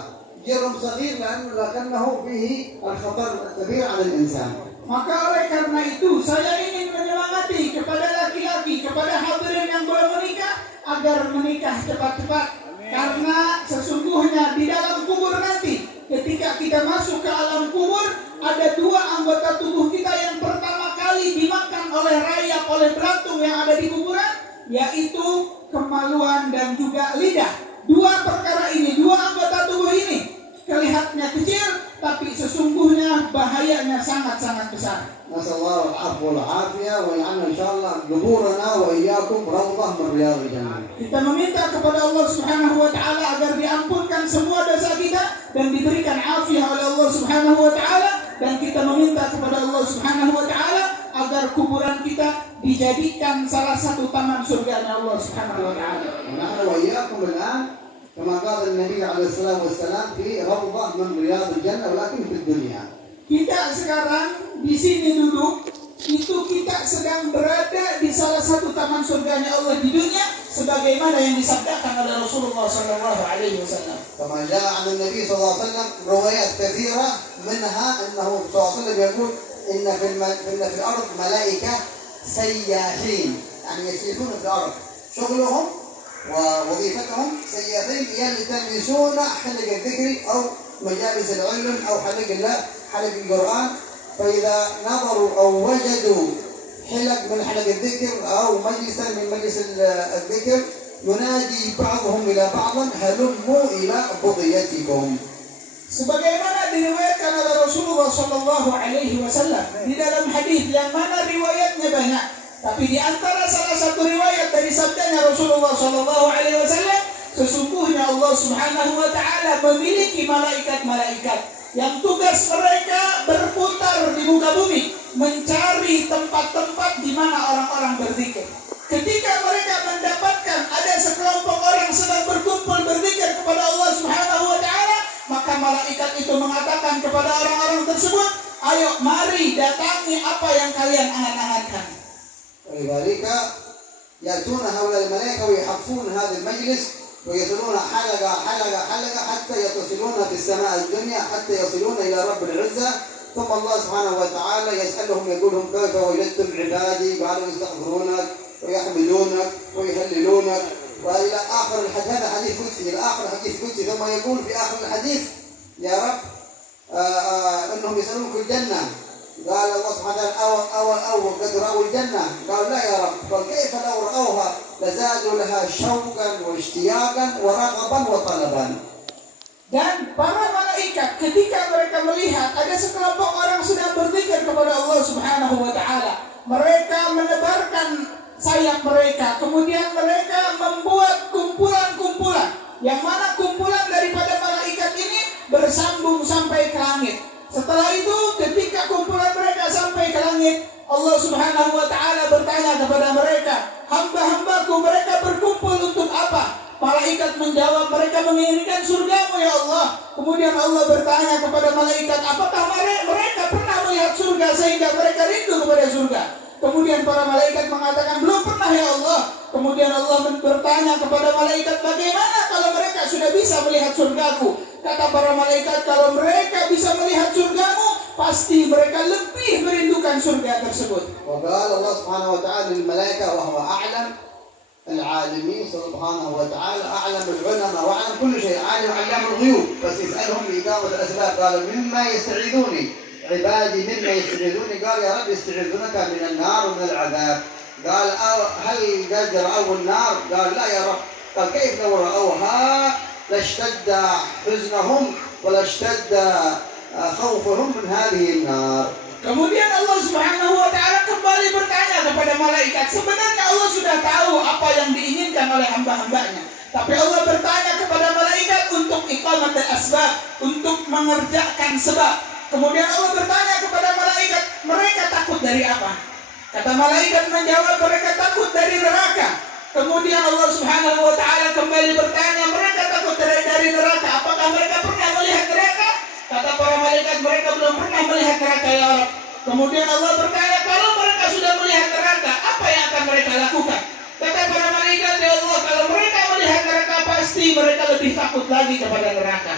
جرم صغير لكنه فيه الخطر الكبير على الإنسان. Maka oleh karena itu saya ingin menyemangati kepada laki-laki, kepada hadirin yang belum menikah agar menikah cepat-cepat. Karena sesungguhnya di dalam kubur nanti, ketika kita masuk ke alam kubur, ada dua anggota tubuh kita yang pertama kali dimakan oleh rayap, oleh beratung yang ada di kuburan, yaitu kemaluan dan juga lidah. Dua perkara ini, dua anggota tubuh ini kelihatannya kecil, tapi sesungguhnya bahayanya sangat-sangat besar. نسأل الله العفو والعافية ويجعلنا إن شاء الله قبورنا وإياكم روضة من رياض الجنة. Kita meminta kepada Allah Subhanahu wa taala agar diampunkan semua dosa kita dan diberikan afiah oleh Allah Subhanahu wa taala, dan kita meminta kepada Allah Subhanahu wa taala agar kuburan kita dijadikan salah satu taman surga Allah Subhanahu wa taala. ونحن وإياكم الآن كما قال النبي عليه الصلاة والسلام في روضة من رياض الجنة ولكن في الدنيا. Kita sekarang di sini duduk, itu kita sedang berada di salah satu taman surganya Allah di dunia, sebagaimana yang disabdakan oleh Rasulullah Sallallahu Alaihi Wasallam. كما جاء عن النبي صلى الله عليه وسلم روايات كثيرة منها أنه صلى الله عليه وسلم يقول إن في الأرض ملائكة سياحين، يعني يسيحون في الأرض، شغلهم ووظيفتهم سياحين يلتمسون حلق الذكر أو مجالس العلم أو حلق القرآن فإذا نظروا أو وجدوا حلق من حلق الذكر أو مجلسا من مجلس الذكر ينادي بعضهم إلى بعض هلموا إلى بغيتكم. Sebagaimana diriwayatkan oleh Rasulullah Shallallahu Alaihi Wasallam di dalam hadis yang mana riwayatnya banyak, tapi di antara salah satu riwayat dari sabdanya Rasulullah Shallallahu Alaihi Wasallam, sesungguhnya Allah Subhanahu Wa Taala memiliki malaikat-malaikat yang tugas mereka berputar di muka bumi mencari tempat-tempat di mana orang-orang berzikir. Ketika mereka mendapatkan ada sekelompok orang sedang berkumpul berzikir kepada Allah Subhanahu Wa Taala, maka malaikat itu mengatakan kepada orang-orang tersebut, ayo mari datangi apa yang kalian angan-angankan. ولذلك يأتون هؤلاء الملائكة ويحفون هذا المجلس ويصلون حلقة حتى يتصلون في السماء الدنيا حتى يصلون إلى رب العزة. ثم الله سبحانه وتعالى يسألهم يقول لهم كيف وجدتم عبادي؟ قالوا يستغفرونك ويحمدونك ويهللونك وإلى آخر الحديث. هذا حديث قدسي إلى آخر حديث قدسي. ثم يقول في آخر الحديث يا رب أنهم يسألونك الجنة. قال الله سبحانه وتعالى أو قد رأوا الجنة. قال لا يا رب. قال كيف لو رأوها لزادوا لها شوقا واشتياقا ورغبا وطلبا. Dan para malaikat ketika mereka melihat ada sekelompok orang sedang berzikir kepada Allah Subhanahu Wa Taala, mereka menebarkan sayap mereka, kemudian mereka membuat kumpulan-kumpulan, yang mana kumpulan daripada malaikat ini bersambung sampai ke langit. Setelah itu ketika kumpulan mereka sampai ke langit, Allah Subhanahu Wa Taala bertanya kepada mereka, hamba-hambaku mereka berkumpul untuk apa? Malaikat menjawab, mereka menginginkan surgamu ya Allah. Kemudian Allah bertanya kepada malaikat, apakah mereka pernah melihat surga sehingga mereka rindu kepada surga? Kemudian para malaikat mengatakan, belum pernah ya Allah. Kemudian Allah bertanya kepada malaikat, bagaimana kalau mereka sudah bisa melihat surgaku? Kata para malaikat, kalau mereka bisa melihat surgamu, pasti mereka lebih merindukan surga tersebut. وقال الله سبحانه وتعالى للملائكة وهو أعلم العالمين سبحانه وتعالى، أعلم العلماء وأعلم كل شيء، عالم علام الغيوب، بس يسألهم بإجابة الأسباب. قال مما يستعيذوني عبادي مما يستعيذوني؟ قال يا رب يستعيذونك من النار ومن العذاب. قال هل قد رأوا النار؟ قال لا يا رب. قال كيف لو رأوها لاشتد حزنهم ولاشتد خوفهم من هذه النار. Kemudian Allah Subhanahu Wa Taala kembali bertanya kepada malaikat. Sebenarnya Allah sudah tahu apa yang diinginkan oleh hamba-hambanya, tapi Allah bertanya kepada malaikat untuk iqamat al-asbab, untuk mengerjakan sebab. Kemudian Allah bertanya kepada malaikat, mereka takut dari apa? Kata malaikat menjawab, mereka takut dari neraka. Kemudian Allah Subhanahu Wa Taala kembali bertanya, mereka takut dari neraka, apakah mereka pernah melihat neraka? Kata para malaikat, mereka belum pernah melihat neraka ya Allah. Kemudian Allah bertanya, kalau mereka sudah melihat neraka, apa yang akan mereka lakukan? Kata para malaikat, ya Allah, kalau mereka melihat neraka, pasti mereka lebih takut lagi kepada neraka.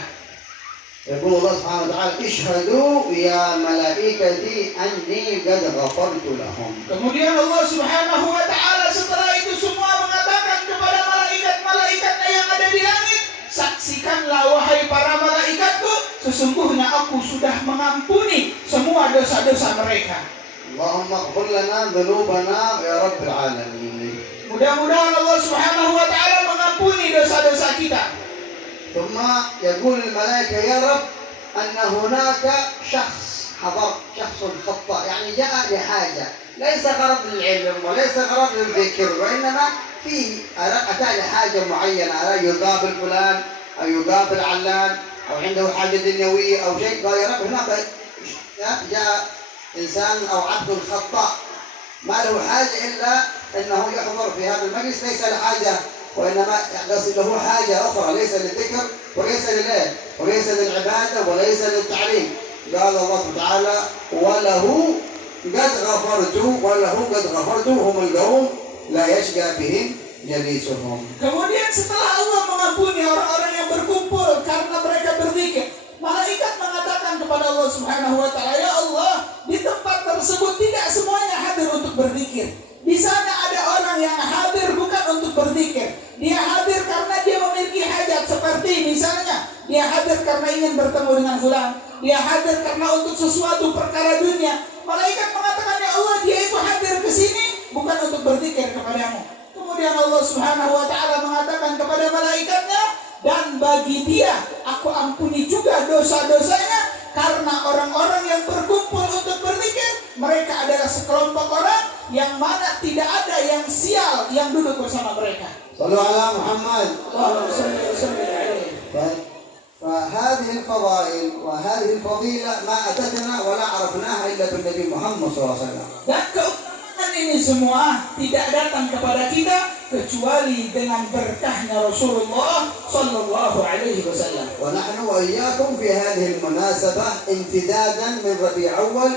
يقول الله سبحانه وتعالى اشهدوا يا ملائكتي أني قد غفرت لهم. Kemudian Allah Subhanahu Wa Taala setelah itu semua mengatakan kepada malaikat-malaikatnya yang ada di langit, saksikanlah wahai para malaikatku, sesungguhnya aku sudah mengampuni semua dosa-dosa mereka. اللهم اغفر لنا ذنوبنا يا رب العالمين. Mudah-mudahan Allah Subhanahu Wa Taala mengampuni dosa-dosa kita. ثم يقول الملائكة يا رب أن هناك شخص حضر، شخص خطأ، يعني جاء لحاجة، ليس غرض للعلم وليس غرض للذكر، وإنما فيه أتى لحاجة معينة، أراد يقابل فلان أو يقابل علان أو عنده حاجة دنيوية أو شيء. قال يا رب هناك جاء إنسان أو عبد خطأ ما له حاجة إلا أنه يحضر في هذا المجلس، ليس له حاجة وإنما يقصد له حاجة أخرى، ليس للذكر وليس للعلم وليس للعبادة وليس للتعليم. قال الله سبحانه وتعالى وله قد غفرت هم القوم لا يشقى بهم جليسهم. Kemudian setelah Allah mengampuni orang-orang yang berkumpul karena mereka berzikir, malaikat mengatakan kepada Allah Subhanahu Wa Taala, ya Allah, di tempat tersebut tidak semuanya hadir untuk berzikir. Di sana ada orang yang hadir bukan untuk berzikir. Dia hadir karena dia memiliki hajat, seperti misalnya dia hadir karena ingin bertemu dengan fulan, dia hadir karena untuk sesuatu perkara dunia. Malaikat mengatakan, ya Allah, dia itu hadir ke sini bukan untuk berzikir kepadamu. Kemudian Allah Subhanahu wa taala mengatakan kepada malaikatnya, dan bagi dia aku ampuni juga dosa-dosanya, karena orang-orang yang berkumpul untuk berzikir, mereka adalah sekelompok orang yang mana tidak ada yang sial yang duduk bersama mereka. Sallu ala Muhammad. Allahumma shalli wa sallim alaihi. فهذه الفضائل وهذه الفضيلة ما أتتنا ولا عرفناها إلا بالنبي محمد صلى الله عليه وسلم. Dan keutamaan ini semua tidak datang kepada kita kecuali dengan berkahnya Rasulullah sallallahu alaihi wasallam. ونحن وإياكم في هذه المناسبة امتدادا من ربيع أول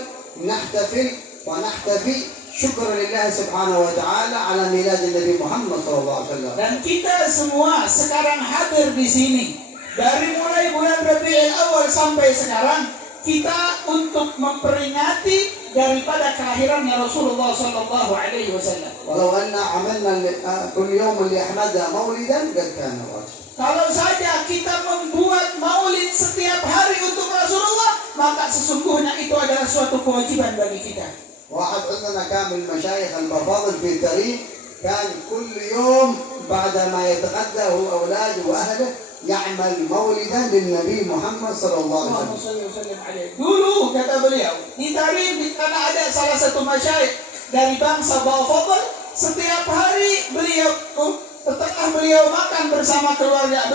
نحتفل ونحتفي شكرا لله سبحانه وتعالى على ميلاد النبي محمد صلى الله عليه وسلم. Dan kita semua sekarang hadir di sini dari mulai bulan Rabiul Awal sampai sekarang, kita untuk memperingati daripada kelahirannya Rasulullah sallallahu alaihi wasallam. ولو أن عملنا كل يوم لأحمد مولدا قد كان واجب. Kalau saja kita membuat maulid setiap hari untuk Rasulullah, maka sesungguhnya itu adalah suatu kewajiban bagi kita. واحد عندنا كان من المشايخ المفاضل في التاريخ كان كل يوم بعد ما يتغدى هو أولاده وأهله يعمل مولدا للنبي محمد صلى الله عليه وسلم. Dulu kata beliau, di Tarim karena ada salah satu masyayikh dari bangsa Bawafadl, setiap hari setelah beliau makan bersama keluarga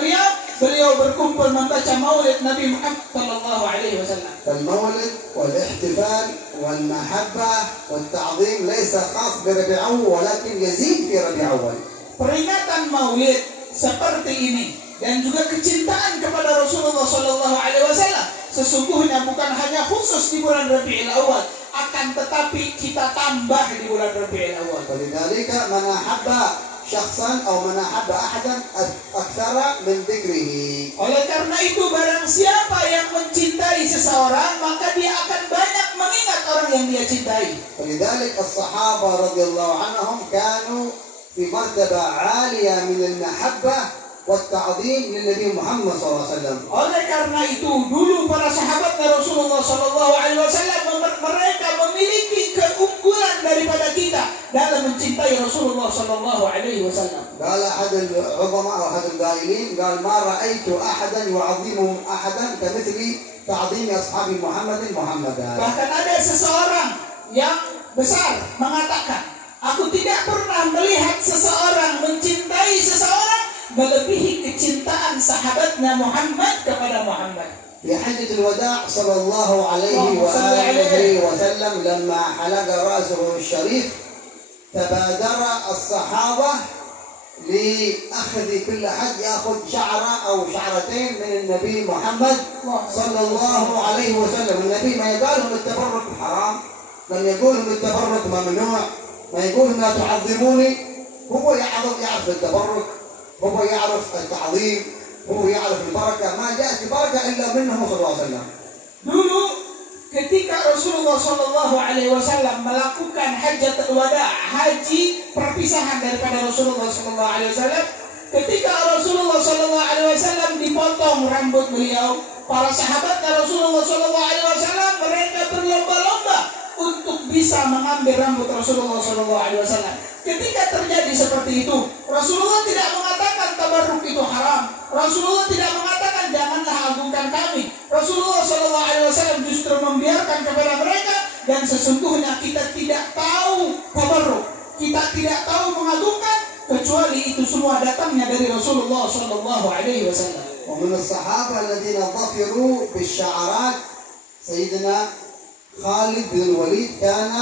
beliau berkumpul membaca maulid Nabi Muhammad sallallahu alaihi wasallam. فالمولد والاحتفال والمحبة والتعظيم ليس خاص بربيع أول ولكن يزيد في ربيع أول. Peringatan maulid seperti ini dan juga kecintaan kepada Rasulullah sallallahu alaihi wasallam sesungguhnya bukan hanya khusus di bulan Rabiul Awal, akan tetapi kita tambah di bulan Rabiul Awal. ولذلك من أحب شخصا أو من أحب أحدا أكثر من ذكره. Oleh karena itu barang siapa yang mencintai seseorang, maka dia akan banyak mengingat orang yang dia cintai. فلذلك الصحابة رضي الله عنهم كانوا في مرتبة عالية من المحبة والتعظيم للنبي محمد صلى الله عليه وسلم. Oleh karena itu dulu para sahabat Rasulullah sallallahu alaihi wasallam mereka memiliki keunggulan daripada kita dalam mencintai Rasulullah sallallahu alaihi wasallam. قال أحد العظماء أو أحد القائلين قال ما رأيت أحدا يعظم أحدا كمثل تعظيم أصحاب محمد محمدا. Bahkan ada seseorang yang besar mengatakan, aku tidak pernah melihat seseorang mencintai seseorang melebihi kecintaan sahabatnya Muhammad kepada Muhammad. في حجة الوداع صلى الله عليه وآله وسلم لما حلق رأسه الشريف تبادر الصحابة لأخذ كل حد يأخذ شعرة أو شعرتين من النبي محمد صلى الله عليه وسلم. النبي ما يقالهم التبرك حرام، لم يقولهم التبرك ممنوع، ما يقولهم لا تعظموني. هو يعرف التبرك، هو يعرف التعظيم، هو يعرف البركة. ما جاءت البركة إلا منه صلى الله عليه وسلم. Dulu ketika Rasulullah sallallahu alaihi wasallam melakukan hajatul wada, haji perpisahan daripada Rasulullah sallallahu alaihi wasallam, ketika Rasulullah sallallahu alaihi wasallam dipotong rambut beliau, para sahabat Rasulullah sallallahu alaihi wasallam mereka berlomba-lomba untuk bisa mengambil rambut Rasulullah sallallahu alaihi wasallam. Ketika terjadi seperti itu, Rasulullah tidak mengatakan tabarruk itu haram. Rasulullah tidak mengatakan janganlah agungkan kami. Rasulullah sallallahu alaihi wasallam justru membiarkan kepada mereka, dan sesungguhnya kita tidak tahu tabarruk, kita tidak tahu mengagungkan kecuali itu semua datangnya dari Rasulullah sallallahu alaihi wasallam. ومن الصحابة الذين ظفروا بالشعرات سيدنا خالد بن الوليد كان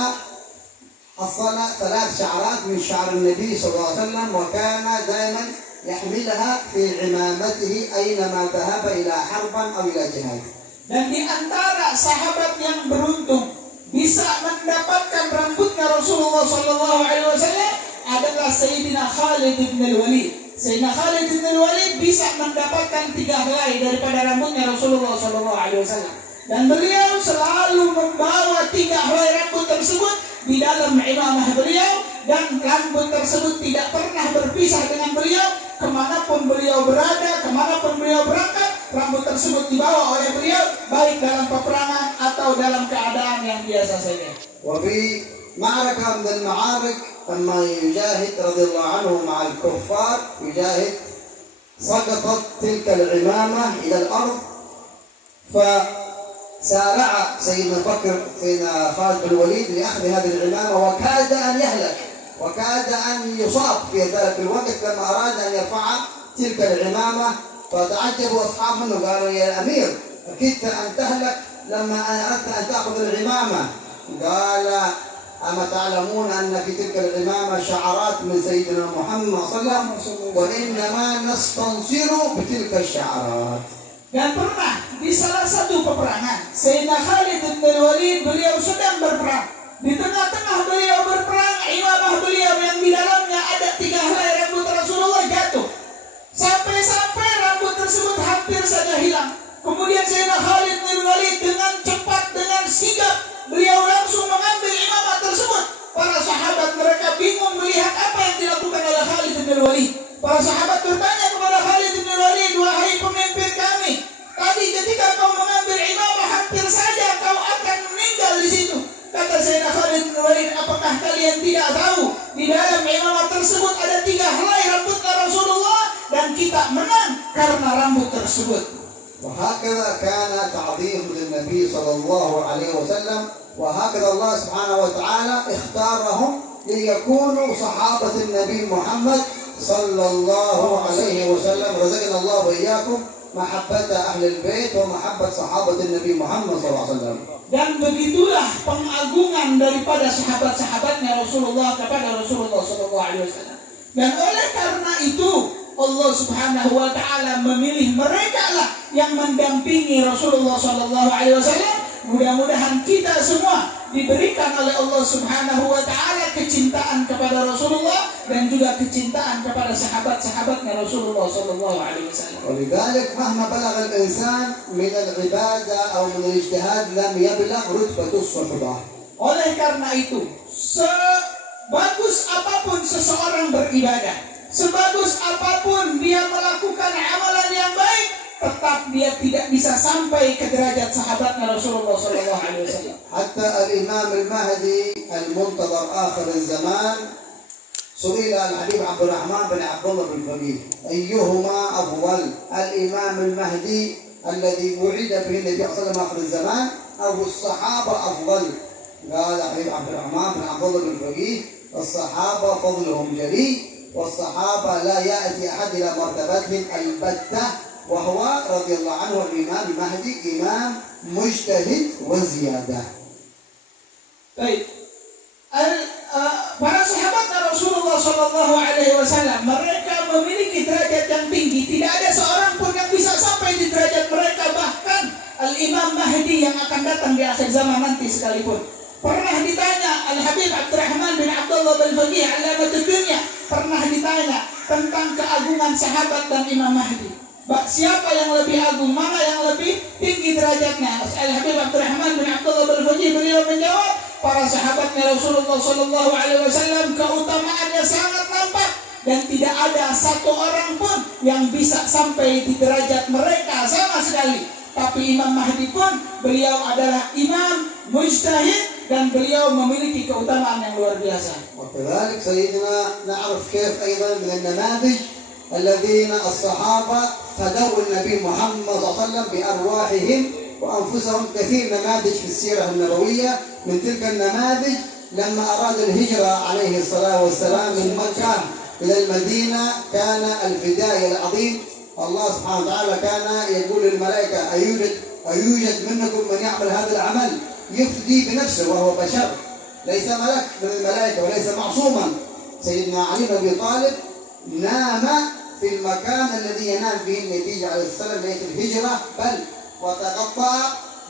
حصل 3 شعرات من شعر النبي صلى الله عليه وسلم، وكان دائما يحملها في عمامته أينما ذهب إلى حرب أو إلى جهاد. Dan di antara sahabat yang beruntung bisa mendapatkan rambutnya Rasulullah sallallahu alaihi wasallam adalah Sayyidina Khalid bin Walid. Sayyidina Khalid bin Walid bisa mendapatkan 3 helai daripada rambutnya Rasulullah sallallahu alaihi wasallam. Dan beliau selalu membawa 3 helai rambut tersebut di dalam imamah beliau, dan rambut tersebut tidak pernah berpisah dengan beliau. Kemanapun beliau berada, kemanapun beliau berangkat, rambut tersebut dibawa oleh beliau baik dalam peperangan atau dalam keadaan yang biasa saja. وفي معركة من المعارك لما يجاهد رضي الله عنه مع الكفار يجاهد سقطت تلك العمامة إلى الأرض فسارع سيدنا خالد بن الوليد لأخذ هذه العمامة وكاد أن يهلك وكاد أن يصاب في ذلك الوقت لما أراد أن يرفع تلك العمامة فتعجبوا أصحاب منه قالوا يا الأمير أكدت أن تهلك لما أردت أن تأخذ العمامة قال أما تعلمون أن في تلك العمامة شعرات من سيدنا محمد صلى الله عليه وسلم وإنما نستنصر بتلك الشعرات. Dan pernah di salah satu peperangan Sayyidina Khalid bin Walid beliau sedang berperang. Di tengah-tengah beliau berperang, imamah beliau yang di dalamnya ada 3 helai rambut Rasulullah jatuh. Sampai-sampai rambut tersebut hampir saja hilang. Kemudian Sayyidina Khalid bin Walid dengan cepat, dengan sigap, beliau langsung mengambil imamah tersebut. Para sahabat mereka bingung melihat apa yang dilakukan oleh Khalid bin Walid. Para sahabat bertanya kepada Khalid bin Walid, wahai pemimpin kami, tadi ketika kau mengambil imamah hampir saja kau akan meninggal di situ. Kata Sayyidina Khalid bin Walid, apakah kalian tidak tahu di dalam imamah tersebut ada 3 helai rambut Rasulullah dan kita menang karena rambut tersebut. وهكذا كان تعظيم للنبي صلى الله عليه وسلم وهكذا الله سبحانه وتعالى اختارهم ليكونوا صحابة النبي محمد صلى الله عليه وسلم. رزقنا الله وإياكم محبة أهل البيت ومحبة صحابة النبي محمد صلى الله عليه وسلم. Dan begitulah pengagungan daripada sahabat-sahabatnya Rasulullah kepada Rasulullah sallallahu alaihi wasallam. Dan oleh karena itu Allah Subhanahu wa taala memilih mereka lah yang mendampingi Rasulullah sallallahu alaihi wasallam. Mudah-mudahan kita semua diberikan oleh Allah Subhanahu wa taala kecintaan kepada Rasulullah dan juga kecintaan kepada sahabat-sahabatnya Rasulullah sallallahu alaihi wasallam. ولذلك مهما بلغ الإنسان من العبادة أو من الاجتهاد لم يبلغ رتبة الصحبة. Oleh karena itu, sebagus apapun seseorang beribadah, sebagus apapun dia melakukan amalan yang baik, tetap dia tidak bisa sampai ke derajat sahabatnya Rasulullah sallallahu alaihi wasallam. حتى الإمام المهدي المنتظر آخر الزمان سئل الحبيب عبد الرحمن بن عبد الله بن فقيه أيهما أفضل الإمام المهدي الذي وعد به النبي صلى الله عليه وسلم آخر الزمان أو الصحابة أفضل؟ قال الحبيب عبد الرحمن بن عبد الله بن فقيه الصحابة فضلهم جلي والصحابة لا يأتي أحد إلى مرتبتهم البتة وهو رضي الله عنه الإمام المهدي إمام مجتهد وزيادة. Baik. Para sahabat Rasulullah sallallahu alaihi wasallam mereka memiliki derajat yang tinggi. Tidak ada seorang pun yang bisa sampai di derajat mereka, bahkan Al-Imam Mahdi yang akan datang di akhir zaman nanti sekalipun. Pernah ditanya Al-Habib Abdurrahman bin Abdullah bin Faqih Alamatud Dunya, pernah ditanya tentang keagungan sahabat dan Imam Mahdi. Siapa yang lebih agung, mana yang lebih tinggi derajatnya? Al-Habib Abdurrahman bin Abdullah bin Faqih beliau menjawab, para sahabatnya Rasulullah sallallahu alaihi wasallam keutamaannya sangat nampak dan tidak ada satu orang pun yang bisa sampai di derajat mereka sama sekali. Tapi Imam Mahdi pun beliau adalah imam mujtahid dan beliau memiliki keutamaan yang luar biasa. وكذلك سيدنا نعرف كيف أيضا من النماذج الذين الصحابة فدوا النبي محمد صلى الله عليه وسلم بأرواحهم وأنفسهم. كثير نماذج في السيرة النبوية. من تلك النماذج لما أراد الهجرة عليه الصلاة والسلام من مكة إلى المدينة كان الفداء العظيم. الله سبحانه وتعالى كان يقول للملائكة أيوجد منكم من يعمل هذا العمل يفدي بنفسه وهو بشر ليس ملك من الملائكة وليس معصوما. سيدنا علي بن أبي طالب نام في المكان الذي ينام فيه النبي عليه السلام ليلة الهجرة بل وتغطى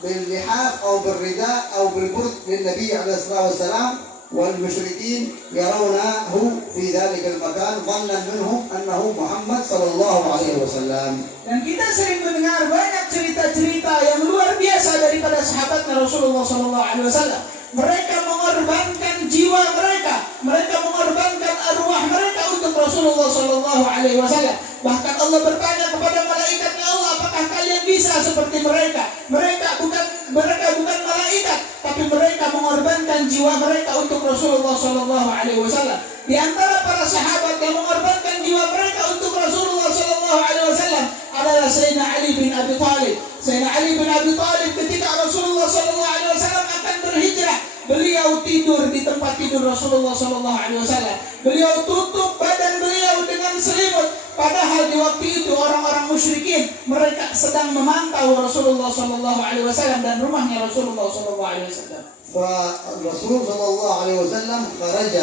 باللحاف أو بالرداء أو بالبرد للنبي عليه الصلاة والسلام والمشركين يرونه في ذلك المكان ظنا منهم أنه محمد صلى الله عليه وسلم. Dan kita sering mendengar banyak cerita-cerita yang luar biasa daripada sahabatnya Rasulullah sallallahu alaihi wasallam. Mereka mengorbankan jiwa mereka, mereka mengorbankan arwah mereka untuk Rasulullah Shallallahu Alaihi Wasallam. Bahkan Allah bertanya kepada malaikatnya Allah, apakah kalian bisa seperti mereka? Mereka bukan malaikat, tapi mereka mengorbankan jiwa mereka untuk Rasulullah Shallallahu Alaihi Wasallam. Di antara para sahabat yang mengorbankan jiwa mereka untuk Rasulullah Shallallahu Alaihi Wasallam adalah Sayyidina Ali bin Abi Thalib. Sayyidina Ali bin Abi Thalib ketika Rasulullah Shallallahu Alaihi Wasallam akan berhijrah, beliau tidur di tempat tidur Rasulullah Shallallahu Alaihi Wasallam. Beliau tutup badan beliau dengan selimut. Padahal di waktu itu orang-orang musyrikin mereka sedang memantau Rasulullah Shallallahu Alaihi Wasallam dan rumahnya Rasulullah Shallallahu Alaihi Wasallam. فالرسول صلى الله عليه وسلم خرج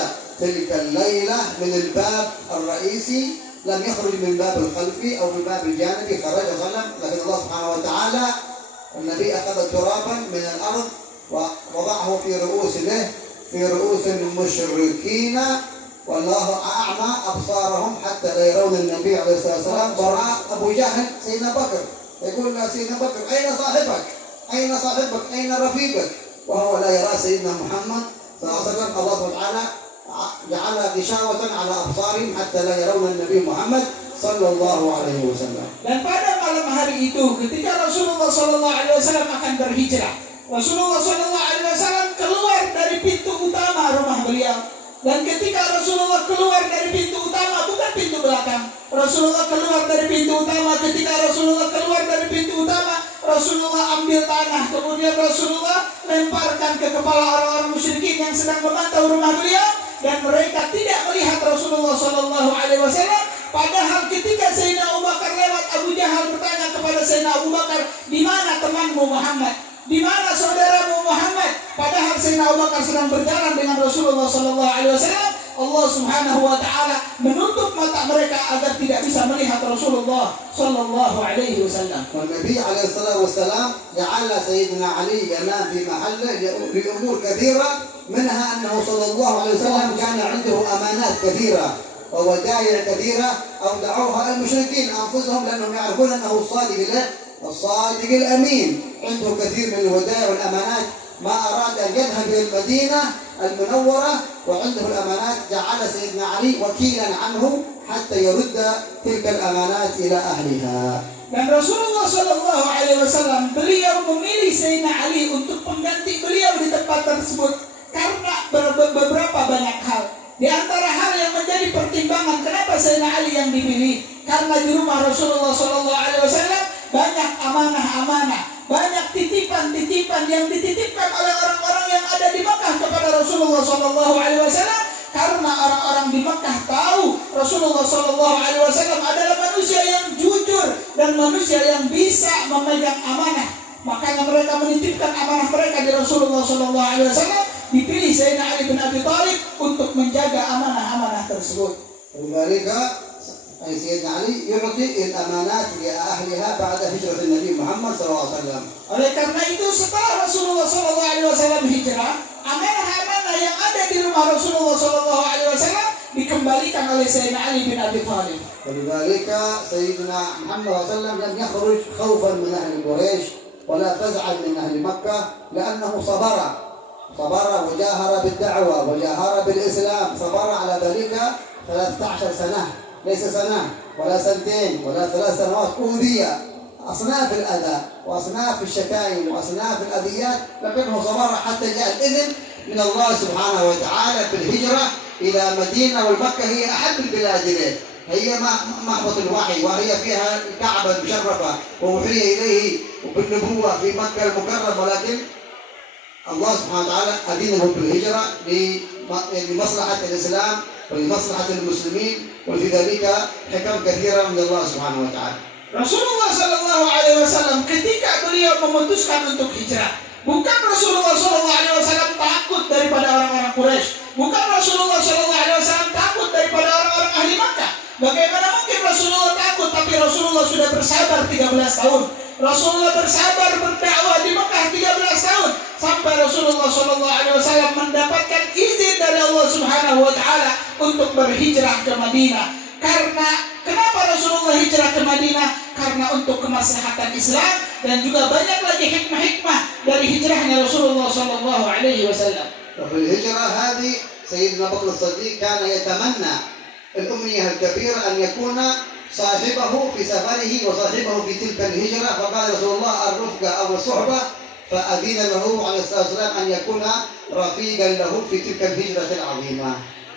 تلك الليلة من الباب الرئيسي، لم يخرج من الباب الخلفي أو من الباب الجانبي، خرج وسلم. لكن الله سبحانه وتعالى النبي أخذ ترابا من الأرض ووضعه في رؤوس المشركين، والله أعمى أبصارهم حتى لا يرون النبي عليه الصلاة والسلام. ورأى أبو جهل سيدنا بكر يقول له سيدنا بكر أين صاحبك؟ أين رفيقك؟ وهو لا يرى سيدنا محمد صلى الله عليه وسلم. الله سبحانه وتعالى جعل غشاوة على أبصارهم حتى لا يرون النبي محمد صلى الله عليه وسلم. Dan pada malam hari itu ketika Rasulullah Shallallahu Alaihi Wasallam akan berhijrah, Rasulullah Shallallahu Alaihi Wasallam keluar dari pintu utama rumah beliau. Dan ketika Rasulullah keluar dari pintu utama, bukan pintu belakang, Rasulullah keluar dari pintu utama. Ketika Rasulullah keluar dari pintu utama, Rasulullah ambil tanah, kemudian Rasulullah lemparkan ke kepala orang-orang musyrikin yang sedang memantau rumah beliau, dan mereka tidak melihat Rasulullah Shallallahu Alaihi Wasallam. Padahal ketika Sayyidina Abu Bakar lewat, Abu Jahal bertanya kepada Sayyidina Abu Bakar, di mana temanmu Muhammad? Di mana saudaramu Muhammad? Padahal Sayyidina Abu Bakar sedang berjalan dengan Rasulullah Shallallahu Alaihi Wasallam. Allah Subhanahu wa Ta'ala menutup mata mereka agar tidak bisa melihat Rasulullah Shallallahu Alaihi Wasallam. والنبي عليه الصلاة والسلام جعل سيدنا علي ينام في محله لأمور كثيرة، منها أنه صلى الله عليه وسلم كان عنده أمانات كثيرة وودائع كثيرة أودعوها المشركين أنفسهم لأنهم يعرفون أنه الصادق الأمين، عنده كثير من الودائع والأمانات. ما أراد أن يذهب إلى المدينة المنورة وعنده الأمانات، جعل سيدنا علي وكيلا عنه حتى يرد تلك الأمانات إلى أهلها. Dan Rasulullah Shallallahu Alaihi Wasallam beliau memilih Sayyidina Ali untuk pengganti beliau di tempat tersebut karena beberapa banyak hal. Di antara hal yang menjadi pertimbangan kenapa Sayyidina Ali yang dipilih, karena di rumah Rasulullah Shallallahu Alaihi Wasallam banyak amanah-amanah, banyak titipan-titipan yang dititipkan oleh orang-orang yang ada di Makkah kepada Rasulullah Shallallahu Alaihi Wasallam. Karena orang-orang di Makkah tahu Rasulullah Shallallahu Alaihi Wasallam adalah manusia yang jujur dan manusia yang bisa memegang amanah, makanya mereka menitipkan amanah mereka di Rasulullah Shallallahu Alaihi Wasallam. Dipilih Sayyidina Ali bin Abi Thalib untuk menjaga amanah-amanah tersebut. سيدنا علي يعطي الأمانات لأهلها بعد هجرة النبي محمد صلى الله عليه وسلم. Oleh karena itu setelah Rasulullah Shallallahu Alaihi Wasallam hijrah, amanah-amanah yang ada di rumah Rasulullah Shallallahu Alaihi Wasallam dikembalikan oleh Sayyidina Ali bin Abi Thalib. ولذلك سيدنا محمد صلى الله عليه وسلم لم يخرج خوفا من أهل قريش ولا فزعا من أهل مكة، لأنه صبر وجاهر بالدعوة وجاهر بالإسلام، صبر على ذلك 13 سنة، ليس سنة ولا سنتين ولا 3 سنوات، أوذي أصناف الأذى وأصناف الشتائم وأصناف الأذيات، لكنه صبر حتى جاء الإذن من الله سبحانه وتعالى بالهجرة إلى مدينة، والمكة هي أحب البلاد إليه، هي محبط الوحي، وهي فيها الكعبة المشرفة ووحي إليه بالنبوة في مكة المكرمة، ولكن الله سبحانه وتعالى أذنه بالهجرة لمصلحة الإسلام ولمصلحة المسلمين، وفي ذلك حكم كثيرة من الله سبحانه وتعالى. Rasulullah Shallallahu Alaihi Wasallam ketika beliau memutuskan untuk hijrah, bukan Rasulullah Shallallahu Alaihi Wasallam takut daripada orang-orang Quraisy, bukan Rasulullah Shallallahu Alaihi Wasallam takut daripada orang-orang ahli Makkah. Bagaimana mungkin Rasulullah takut? Tapi Rasulullah sudah bersabar 13 tahun. Rasulullah bersabar berdakwah di Makkah 13 tahun sampai Rasulullah Shallallahu Alaihi Wasallam mendapatkan izin dari Allah Subhanahu Wa Taala untuk berhijrah ke Madinah. Karena kenapa Rasulullah hijrah ke Madinah? Karena untuk kemaslahatan Islam dan juga banyak lagi hikmah-hikmah dari hijrahnya Rasulullah Shallallahu Alaihi Wasallam. وفي الهجرة هذه سيدنا بكر الصديق كان يتمنى الأمنية الكبيرة أن يكون صاحبه في سفره وصاحبه في تلك الهجرة. فقال رسول الله الرفقة أو الصحبة، فأذن له عليه الصلاة والسلام أن يكون رفيقا له في تلك الهجرة العظيمة.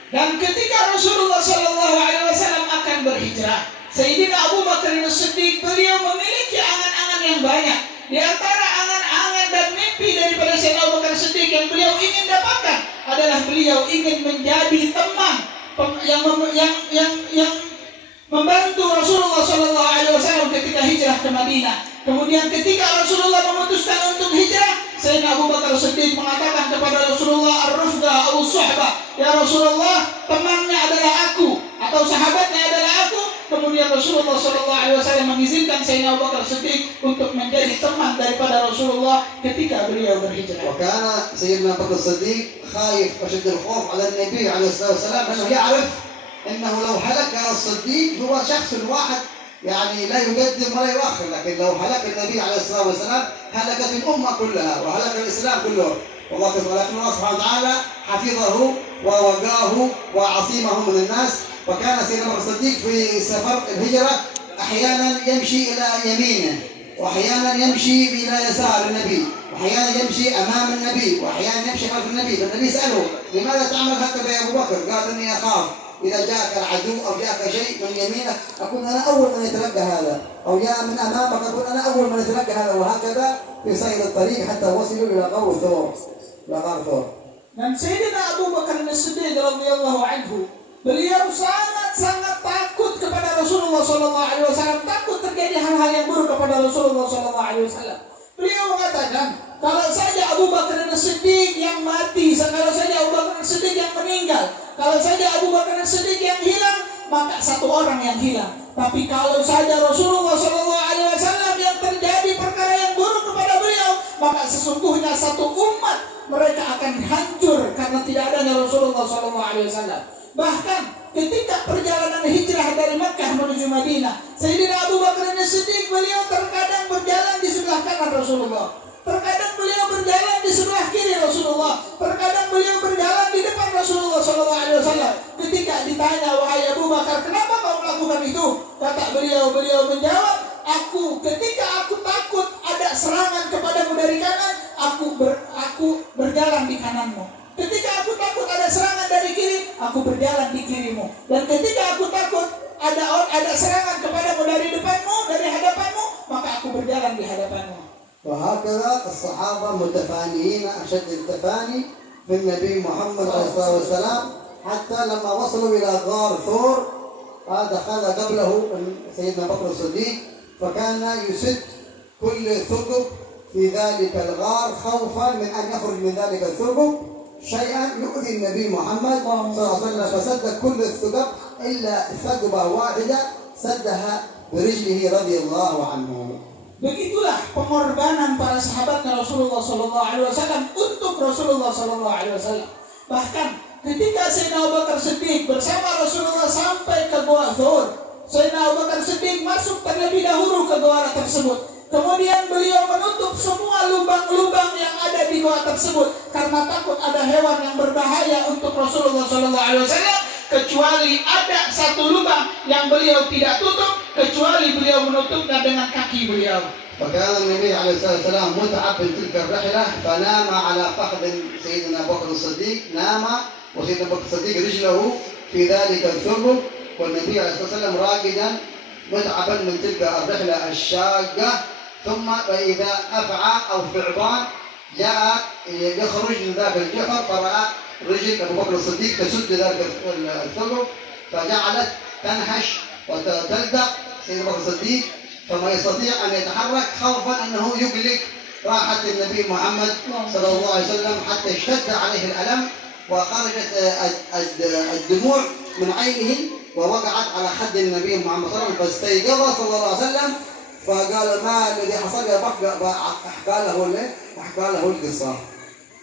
Dan ketika Rasulullah Shallallahu Alaihi Wasallam akan berhijrah, Sayyidina Abu Bakar As-Siddiq beliau memiliki angan-angan yang banyak. Di antara angan-angan dan mimpi daripada Sayyidina Abu Bakar As-Siddiq yang beliau ingin dapatkan adalah beliau ingin menjadi teman yang membantu Rasulullah Shallallahu Alaihi Wasallam ketika hijrah ke Madinah. Kemudian ketika Rasulullah memutuskan untuk hijrah, Sayyidina Abu Bakar As-Siddiq mengatakan kepada Rasulullah ar-rufqa atau suhbah, ya Rasulullah, temannya adalah aku atau sahabatnya adalah aku. Kemudian Rasulullah SAW mengizinkan Sayyidina Abu Bakar As-Siddiq untuk menjadi teman daripada Rasulullah ketika beliau berhijrah. وكان سيدنا أبو بكر الصديق خايف أشد الخوف على النبي عليه الصلاة والسلام، لأنه يعرف أنه لو هلك الصديق هو شخص واحد يعني لا يقدم ولا يؤخر، لكن لو هلك النبي عليه الصلاة والسلام هلكت الأمة كلها وهلك الإسلام كله. والله سبحانه وتعالى حفظه ووقاه وعصيمه من الناس. وكان سيدنا أبو بكر الصديق في سفر الهجرة أحيانا يمشي إلى يمينه، وأحيانا يمشي إلى يسار النبي، وأحيانا يمشي أمام النبي، وأحيانا يمشي خلف النبي. فالنبي سأله لماذا تعمل هكذا يا أبو بكر؟ قال إني أخاف إذا جاءك العدو أو جاءك شيء من يمينك أكون أنا أول من يتلقى هذا، أو جاء من أمامك أكون أنا أول من يتلقى هذا، وهكذا في سير الطريق حتى وصلوا إلى غار ثور. Dan Sayyidina Abu Bakar As-Siddiq radhiyallahu anhu, beliau sangat takut kepada Rasulullah SAW, takut terjadi hal-hal yang buruk kepada Rasulullah SAW. Beliau mengatakan, kalau saja Abu Bakar As-Siddiq yang mati, kalau saja Abu Bakar As-Siddiq yang meninggal, kalau saja Abu Bakar As-Siddiq yang hilang, maka satu orang yang hilang. Tapi kalau saja Rasulullah SAW yang terjadi perkara yang buruk kepada beliau, maka sesungguhnya satu umat mereka akan hancur karena tidak adanya Rasulullah SAW. Bahkan ketika perjalanan hijrah dari Makkah menuju Madinah, Sayyidina Abu Bakar As-Siddiq beliau terkadang berjalan di sebelah kanan Rasulullah, terkadang beliau berjalan di sebelah kiri Rasulullah, terkadang beliau berjalan di depan Rasulullah SAW. Ketika ditanya, wahai Abu Bakar, kenapa kau melakukan itu? Kata beliau menjawab, ketika aku takut ada serangan kepadamu dari kanan, aku berjalan di kananmu. Ketika aku takut ada serangan dari kiri, aku berjalan di kirimu. Dan ketika aku takut ada serangan kepadamu dari depanmu, dari hadapanmu, maka aku berjalan di hadapanmu. وهكذا الصحابة متفانيين أشد التفاني في النبي محمد عليه الصلاة والسلام، حتى لما وصلوا إلى غار ثور دخل قبله سيدنا بكر الصديق، فكان يسد كل ثقب في ذلك الغار خوفا من أن يخرج من ذلك الثقب شيئا يؤذي النبي محمد صلى الله عليه وسلم، فسد كل الثقب إلا ثقبة واحدة سدها برجله رضي الله عنه. Begitulah pengorbanan para sahabatnya Rasulullah SAW untuk Rasulullah SAW. Bahkan ketika Sayyidina Abu Bakar Siddiq bersama Rasulullah sampai ke Gua Thur, Sayyidina Abu Bakar Siddiq masuk terlebih dahulu ke gua tersebut. Kemudian beliau menutup semua lubang-lubang yang ada di gua tersebut karena takut ada hewan yang berbahaya untuk Rasulullah SAW. Kecuali ada satu lubang yang beliau tidak tutup, kecuali beliau menutupnya dengan kaki beliau. فكان النبي عليه الصلاة والسلام متعب من تلك الرحلة، فنام على فخذ سيدنا أبو بكر الصديق، نام وسيدنا أبو بكر الصديق رجله في ذلك الثقب، والنبي عليه الصلاة والسلام راقدا متعبا من تلك الرحلة الشاقة. ثم فإذا أفعى أو ثعبان جاء يخرج من ذاك الجحر، فرأى رجل أبو بكر الصديق تسد ذلك الثقب، فجعلت تنهش وتلدغ سيدنا أبو بكر الصديق، فما يستطيع أن يتحرك خوفا أنه يقلق راحة النبي محمد صلى الله عليه وسلم، حتى اشتد عليه الألم وخرجت الدموع من عينه ووقعت على خد النبي محمد صلى الله عليه وسلم، فاستيقظ صلى الله عليه وسلم فقال ما الذي حصل يا بكر، وحكى له القصة.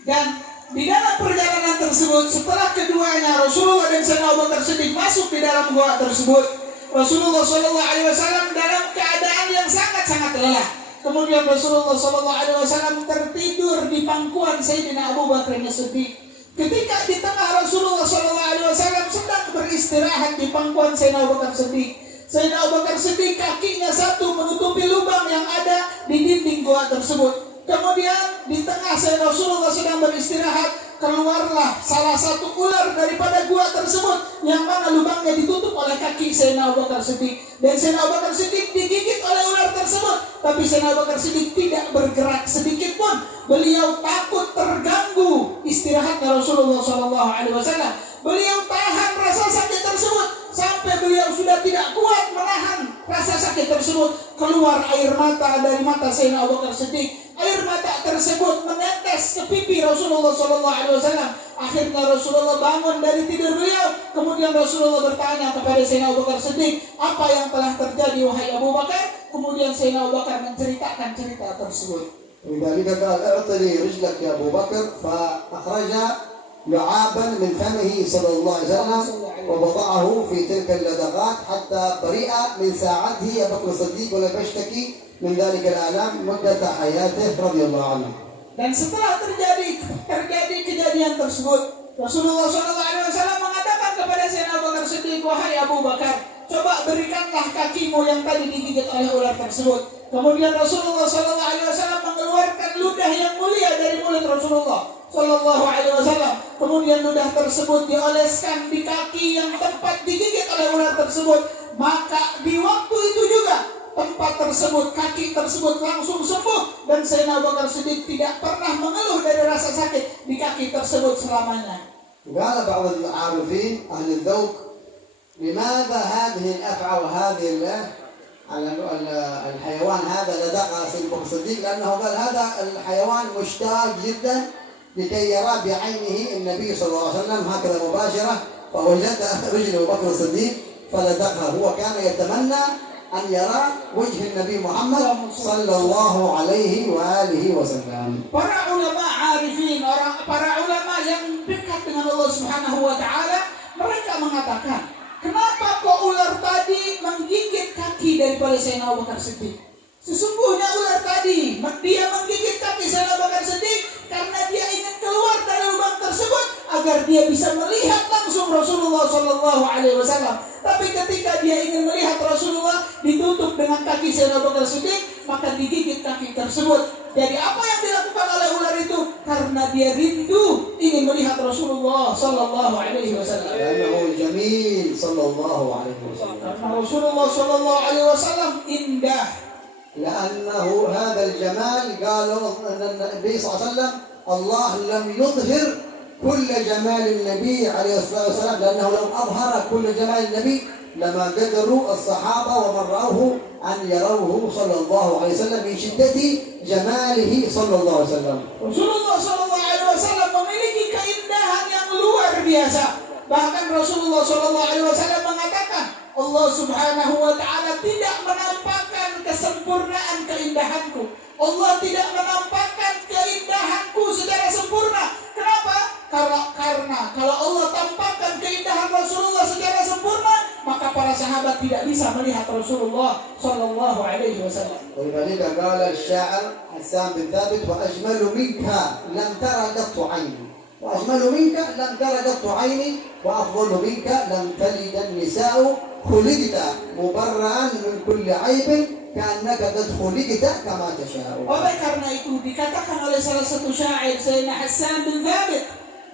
Dan di dalam perjalanan tersebut, setelah keduanya Rasulullah dan Sayyidina Abu Bakar Siddiq masuk di dalam gua tersebut, Rasulullah SAW dalam keadaan yang sangat-sangat lelah. Kemudian Rasulullah SAW tertidur di pangkuan Sayyidina Abu Bakar Siddiq. Ketika di tengah Rasulullah SAW sedang beristirahat di pangkuan Sayyidina Abu Bakar Siddiq. Sayyidina Abu Bakar Siddiq kakinya satu menutupi lubang yang ada di dinding gua tersebut. Kemudian di tengah Sayyidina Rasulullah sedang beristirahat, keluarlah salah satu ular daripada gua tersebut yang mana lubangnya ditutup oleh kaki Sayyidina Abu Bakar Siddiq. Dan Sayyidina Abu Bakar Siddiq digigit oleh ular tersebut, tapi Sayyidina Abu Bakar Siddiq tidak bergerak sedikit pun. Beliau takut terganggu istirahatnya Rasulullah SAW. Beliau tahan rasa sakit tersebut sampai beliau sudah tidak kuat menahan rasa sakit tersebut. Keluar air mata dari mata Sayyidina Abu Bakar Siddiq. Air mata tersebut menetes ke pipi Rasulullah SAW. Akhirnya Rasulullah bangun dari tidur beliau. Kemudian Rasulullah bertanya kepada Sayyidina Abu Bakar Siddiq, apa yang telah terjadi wahai Abu Bakar? Kemudian Sayyidina Abu Bakar menceritakan cerita tersebut. ولذلك قال اعطني رجلك يا ابو بكر فاخرج لعابا من فمه صلى الله عليه وسلم ووضعه في تلك اللدغات حتى برئ من ساعته ابو بكر الصديق ولم يشتكي من ذلك الالام مده حياته رضي الله عنه. Dan setelah terjadi kejadian tersebut, Rasulullah SAW mengatakan kepada Sayyidina Abu Bakar Siddiq, wahai Abu Bakar, coba berikanlah kakimu yang tadi digigit oleh ular tersebut. Kemudian Rasulullah SAW mengeluarkan ludah yang mulia dari mulut Rasulullah SAW. Kemudian ludah tersebut dioleskan di kaki yang tempat digigit oleh ular tersebut. Maka di waktu itu juga tempat tersebut, kaki tersebut langsung sembuh. Dan Sayyidina Abu Bakar Siddiq tidak pernah mengeluh dari rasa sakit di kaki tersebut selamanya. قال بعض العارفين أهل الذوق لماذا هذه الأفعى وهذه على الحيوان هذا لدغ سيدنا أبو بكر الصديق؟ لأنه قال هذا الحيوان مشتاق جدا لكي يرى بعينه النبي صلى الله عليه وسلم هكذا مباشرة، فوجد رجل أبو بكر الصديق فلدغها. هو كان يتمنى أن يرى وجه النبي محمد صلى الله عليه وآله وسلم. Para ulama arifin, para ulama yang dekat dengan Allah Subhanahu wa taala, mereka mengatakan, kenapa kok ular tadi menggigit kaki daripada Sayyidina Abu Bakar Siddiq? Sesungguhnya ular tadi dia menggigit kaki Sayyidina Abu Bakar Siddiq karena dia ingin keluar dari lubang tersebut agar dia bisa melihat langsung Rasulullah SAW. Tapi ketika dia ingin melihat Rasulullah ditutup dengan kaki Sayyidina Abu Bakar Siddiq, maka digigit kaki tersebut. Jadi apa yang dilakukan oleh ular itu? Karena dia rindu ingin melihat Rasulullah SAW. لأنه جميل صلى الله عليه وسلم. Karena Rasulullah SAW indah. لأنه هذا الجمال قالوا أن النبي صلى الله عليه وسلم الله لم يظهر كل جمال النبي عليه الصلاة والسلام، لأنه لو أظهر كل جمال النبي لما قدروا الصحابة ومن رأوه أن يروه صلى الله عليه وسلم من شدة جماله صلى الله عليه وسلم. Rasulullah SAW memiliki keindahan yang luar biasa. Bahkan Rasulullah SAW mengatakan, Allah Subhanahu wa taala tidak menampakkan kesempurnaan keindahanku. Allah tidak menampakkan keindahanku secara sempurna. Kenapa? Karena kalau Allah tampakkan keindahan Rasulullah secara sempurna, maka para sahabat tidak bisa melihat Rasulullah sallallahu alaihi wasallam. ولذلك قال الشاعر حسان بن ثابت وأجمل منك لم ترى قط عيني، وأجمل منك لم ترى قط عيني، وأفضل منك لم تلد النساء، خلقت مبرأ من كل عيب كأنك قد خلقت كما تشاء. Oleh karena itu dikatakan oleh salah satu syair Sayyidina Hassan bin Thabit,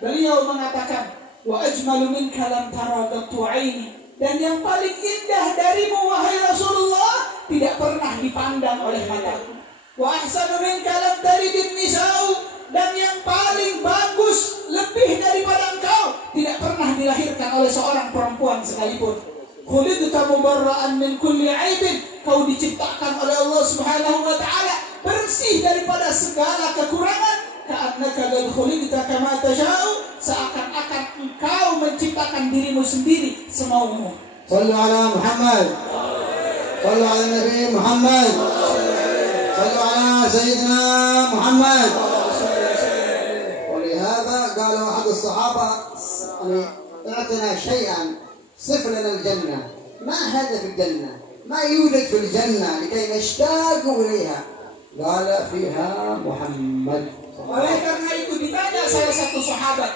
beliau mengatakan, wa ajmalu minka lam tara qattu aini, dan yang paling indah darimu wahai Rasulullah tidak pernah dipandang oleh mataku. Wa ahsanu minka lam talidin nisa'u, dan yang paling bagus lebih daripada engkau tidak pernah dilahirkan oleh seorang perempuan sekalipun. Khuliqta mubarra'an min kulli 'aibin, kau diciptakan oleh Allah Subhanahu wa taala bersih daripada segala kekurangan. Ka'annaka qad khuliqta kama tasha'u, seakan-akan engkau menciptakan dirimu sendiri semaumu. صلوا على محمد، صلوا على النبي محمد، صلوا على سيدنا محمد. ولهذا قال أحد الصحابة اعطنا شيئا صف لنا الجنة، ما هدف الجنة؟ ما يوجد في الجنة لكي نشتاق إليها؟ قال فيها محمد. Oleh karena itu ditanya salah satu sahabat,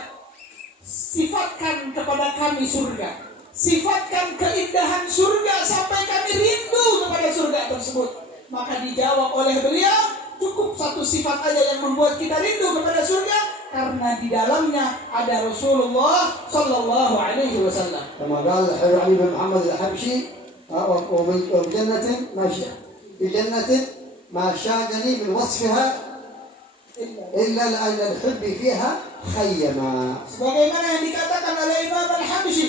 sifatkan kepada kami surga. Sifatkan keindahan surga sampai kami rindu kepada surga tersebut. Maka dijawab oleh beliau, cukup satu sifat aja yang membuat kita rindu kepada surga, karena di dalamnya ada Rasulullah sallallahu alaihi wasallam. كما قال الحبيب علي بن محمد الحبشي وفي جنة في جنة ما شاغني من وصفها إلا لأن الحب فيها خيما. Sebagaimana yang dikatakan oleh Imam Al-Habsyi,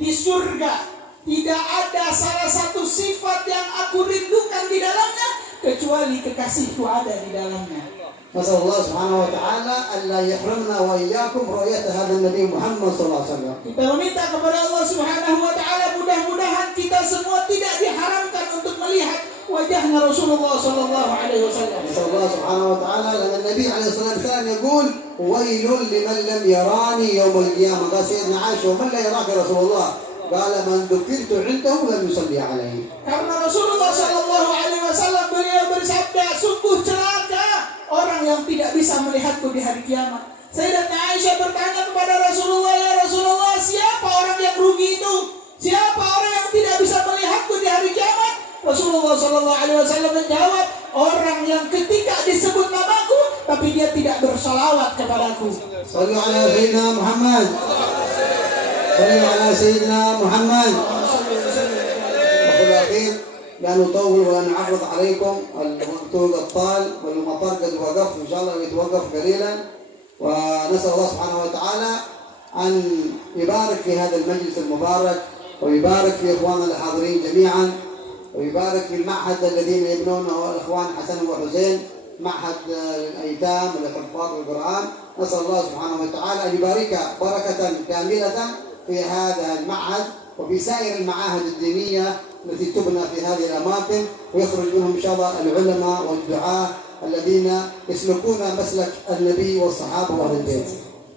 di surga tidak ada salah satu sifat yang aku rindukan di dalamnya kecuali kekasihku ada di dalamnya. نسأل الله سبحانه وتعالى ألا يحرمنا وإياكم رؤية هذا النبي محمد صلى الله عليه وسلم. Kita meminta kepada Allah Subhanahu wa taala mudah-mudahan kita semua tidak diharamkan untuk melihat wajahnya Rasulullah sallallahu alaihi wasallam. نسأل الله سبحانه وتعالى لأن النبي عليه الصلاة والسلام يقول ويل لمن لم يراني يوم القيامة. قال سيدنا عائشة ومن لا يراك يا رسول الله؟ قال من ذكرت عنده لم يصلي عليه. Karena Rasulullah sallallahu alaihi wasallam beliau bersabda, sungguh celaka orang yang tidak bisa melihatku di hari kiamat. Sayyidatuna Aisyah bertanya kepada Rasulullah, ya Rasulullah, siapa orang yang rugi itu? Siapa orang yang tidak bisa melihatku di hari kiamat? Rasulullah sallallahu alaihi wasallam menjawab, orang yang ketika disebut namaku tapi dia tidak bersalawat kepadaku. صلوا على سيدنا محمد. صلوا على سيدنا محمد. وفي الأخير لا نطول ولا نعرض عليكم، الوقت قد طال والمطار قد وقف، إن شاء الله يتوقف قليلا. ونسأل الله سبحانه وتعالى أن يبارك في هذا المجلس المبارك، ويبارك في إخواننا الحاضرين جميعا، ويبارك في المعهد الذين يبنونه الإخوان حسن وحسين، معهد الأيتام لحفاظ القرآن. نسأل الله سبحانه وتعالى أن يبارك بركة كاملة في هذا المعهد وفي سائر المعاهد الدينية التي تبنى في هذه الأماكن، ويخرج منهم إن شاء الله العلماء والدعاة الذين يسلكون مسلك النبي والصحابة وأهل البيت.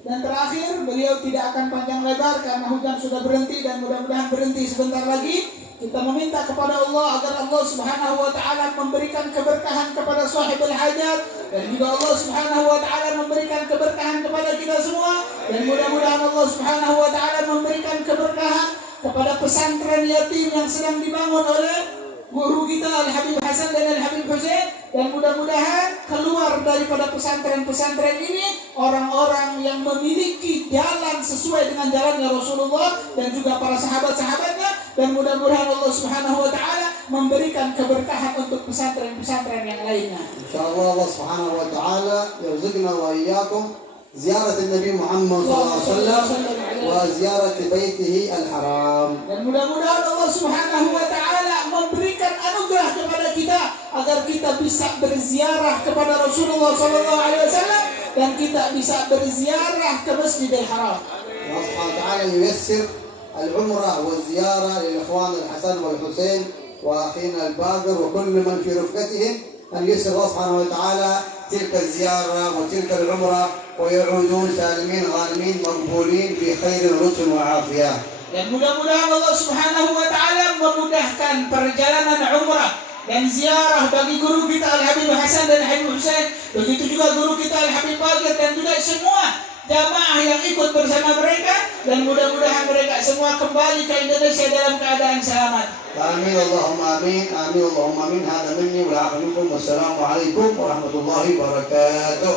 Dan terakhir, beliau tidak akan panjang lebar karena hujan sudah berhenti dan mudah-mudahan berhenti sebentar lagi. Kita meminta kepada Allah agar Allah Subhanahu wa taala memberikan keberkahan kepada sahibul hajat, dan juga Allah Subhanahu wa taala memberikan keberkahan kepada kita semua, dan mudah-mudahan Allah Subhanahu wa taala memberikan keberkahan kepada pesantren yatim yang sedang dibangun oleh guru kita Al-Habib Hasan dan Al-Habib Husain, dan mudah-mudahan keluar daripada pesantren-pesantren ini orang-orang yang memiliki jalan sesuai dengan jalannya Rasulullah dan juga para sahabat-sahabatnya, dan mudah-mudahan Allah Subhanahu wa taala memberikan keberkahan untuk pesantren-pesantren yang lainnya. Insyaallah Allah Subhanahu wa taala yarzuqna wa iyyakum ziarah Nabi Muhammad SAW wa ziarah baitihi al-haram. Dan mudah-mudahan Allah Subhanahu wa taala memberikan anugerah kepada kita agar kita bisa berziarah kepada Rasulullah sallallahu alaihi wasallam dan kita bisa berziarah ke Masjidil Haram. Allah Subhanahu wa taala yuyassir al-umrah wa ziyarah lil ikhwan al-Hasan wal Husain wa akhina al-Baqir wa kull man fi rufqatihim an yuyassir Allah Subhanahu wa taala tilka az-ziyarah wa tilka al-umrah ويعودون سالمين غانمين مقبولين في خير ولطف وعافية. Dan mudah-mudahan Allah Subhanahu wa taala memudahkan perjalanan umrah dan ziarah bagi guru kita Al-Habib Hasan dan Al-Habib Husain, begitu juga guru kita Al-Habib Baqir dan juga semua jamaah yang ikut bersama mereka, dan mudah-mudahan mereka semua kembali ke Indonesia dalam keadaan selamat. Amin Allahumma amin. Amin Allahumma amin. Hada minni wa la'akum. Wassalamualaikum warahmatullahi wabarakatuh.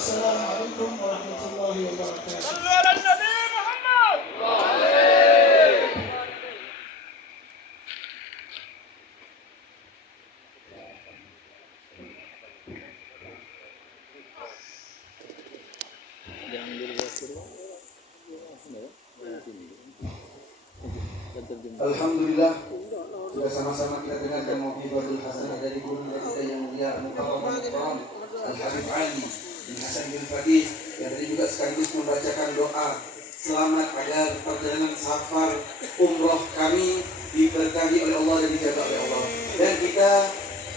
Assalamualaikum warahmatullahi wabarakatuh. صلوا على النبي محمد. Alhamdulillah, sudah sama-sama kita dengarkan mau'izatul hasanah dari guru kita yang mulia Muhammad Al-Habib Ali bin Hasan bin Fadih, yang tadi juga sekaligus membacakan doa selamat agar perjalanan safar umroh kami diberkahi oleh Allah dan dijaga oleh Allah. Dan kita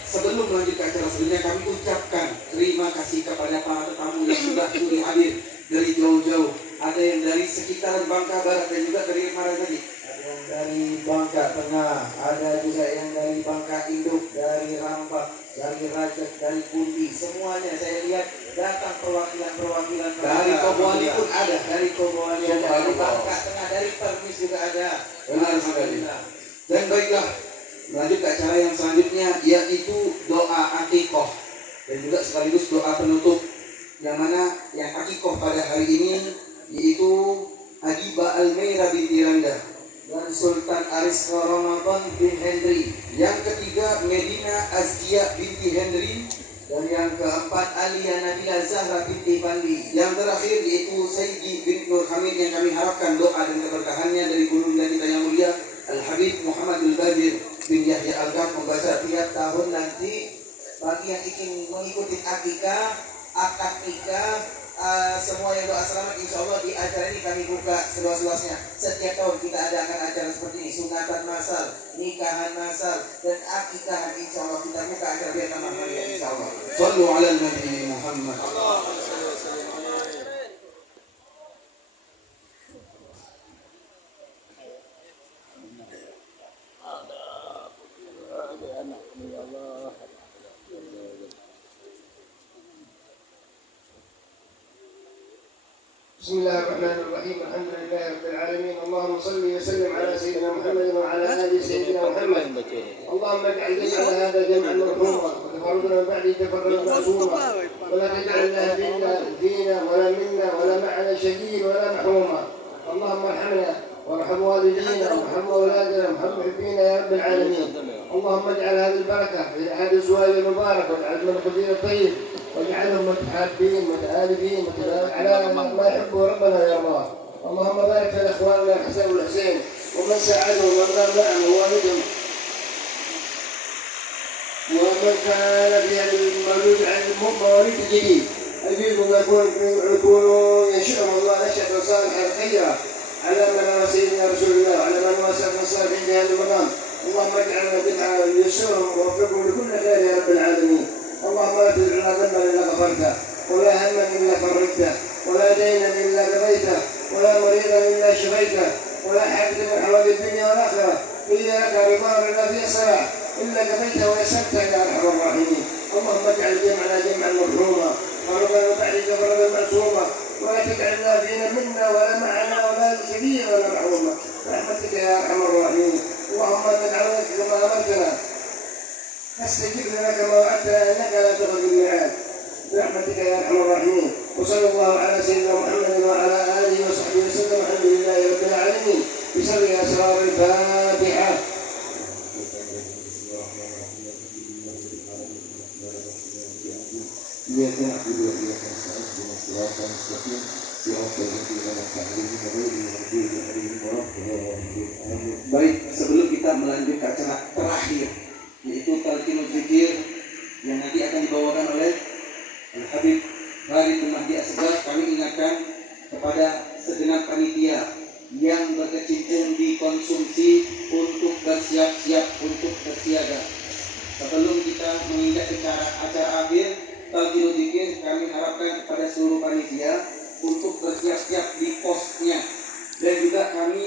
sebelum melanjutkan acara sebelumnya, kami ucapkan terima kasih kepada para tetamu yang sudah sudi hadir dari jauh-jauh. Ada yang dari sekitaran Bangka Barat dan juga dari mana tadi? Yang dari Bangka Tengah, ada juga yang dari Bangka Induk, dari Rampak, dari dari Rajak, dari Pundi, semuanya saya lihat datang perwakilan Dari Kobowali pun ada. dari Kobowali ada, dari Bangka Tengah, dari Permis juga ada. Benar sekali. Dan baiklah, lanjut ke acara yang selanjutnya, yaitu doa akikoh dan juga sekaligus doa penutup, yang mana yang akikoh pada hari ini yaitu Adiba Almeira binti Randa dan Sultan Aris Ramadan bin Henry. Yang ketiga Medina Azkia binti Henry, dan yang keempat Alia Nabila Zahra binti Fandi. Yang terakhir yaitu Sayyidi bin Nur Hamid, yang kami harapkan doa dan keberkahannya dari guru kita yang mulia Al-Habib Muhammadul Badir bin Yahya Al-Ghaf membaca Setiap tahun nanti bagi yang ingin mengikuti akikah, akad nikah, semua yang doa selamat, insya Allah di acara ini kami buka seluas-luasnya. Setiap tahun kita adakan acara seperti ini, sunatan masal, nikahan masal, dan akikahan, insya Allah kita buka acara biar tambah meriah, insya Allah. Sallu ala Nabi Muhammad. بسم الله الرحمن الرحيم الحمد لله رب العالمين اللهم صل وسلم على سيدنا محمد وعلى ال سيدنا محمد اللهم اجعل جمعنا هذا جمعا مرحوما وتفرقنا من بعده تفرقا معصوما ولا تجعلنا فينا ولا منا ولا معنا شقي ولا محروما اللهم ارحمنا وارحم والدينا وارحم اولادنا وارحم محبينا يا رب العالمين اللهم اجعل هذه البركه في هذا الزواج المبارك واجعل من القدير الطيب واجعلهم متحابين متآلفين على ما يحبه ربنا يا الله. اللهم بارك في اخواننا الحسن والحسين ومن ساعدهم ومن قام معهم ووالدهم ومن كان في هذا المولود عن المواليد الجديد أجيبهم يكونوا ينشئهم الله نشأة صالحة خيرة على من سيدنا رسول الله وعلى من واسف الصالحين في هذا المقام. اللهم اجعلنا بدعا يسرهم ووفقهم لكل خير يا رب العالمين. اللهم لا تدع لنا ذنبا الا غفرته ولا هما الا فرجته ولا دينا الا قضيته ولا مريضا الا شفيته ولا حاجه من حوائج الدنيا والاخره الا لك رضا ولا فيها صلاح الا قضيته ويسرته يا ارحم الراحمين. اللهم اجعل جمعنا جمعا مرحوما وربنا بعدك فردا معصوما ولا تجعلنا فينا منا ولا معنا ولا كبيرا ولا محروما برحمتك يا ارحم الراحمين. اللهم نجعلك كما امرتنا فاستجب لنا كما وعدتنا انك لا تخلف الميعاد برحمتك يا ارحم الراحمين. وصلى الله على سيدنا محمد وعلى اله وصحبه وسلم الحمد لله رب العالمين بسر اسرار الفاتحه. Baik, sebelum kita melanjut ke acara terakhir yaitu Talqinul Zikir yang nanti akan dibawakan oleh Al-Habib Farid bin Mahdi Asghar, kami ingatkan kepada segenap panitia yang berkecimpung di konsumsi untuk bersiap-siap untuk bersiaga. Sebelum kita menginjak acara akhir Talqinul Zikir, kami harapkan kepada seluruh panitia untuk bersiap-siap di posnya, dan juga kami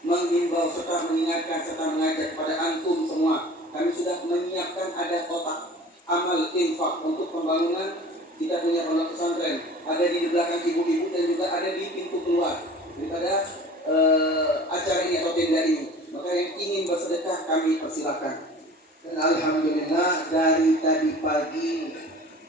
menghimbau serta mengingatkan serta mengajak kepada antum semua. Kami sudah menyiapkan ada kotak amal infak untuk pembangunan. Kita punya pondok pesantren, ada di belakang ibu-ibu dan juga ada di pintu keluar daripada acara ini atau tenda ini. Maka yang ingin bersedekah kami persilakan. Dan alhamdulillah dari tadi pagi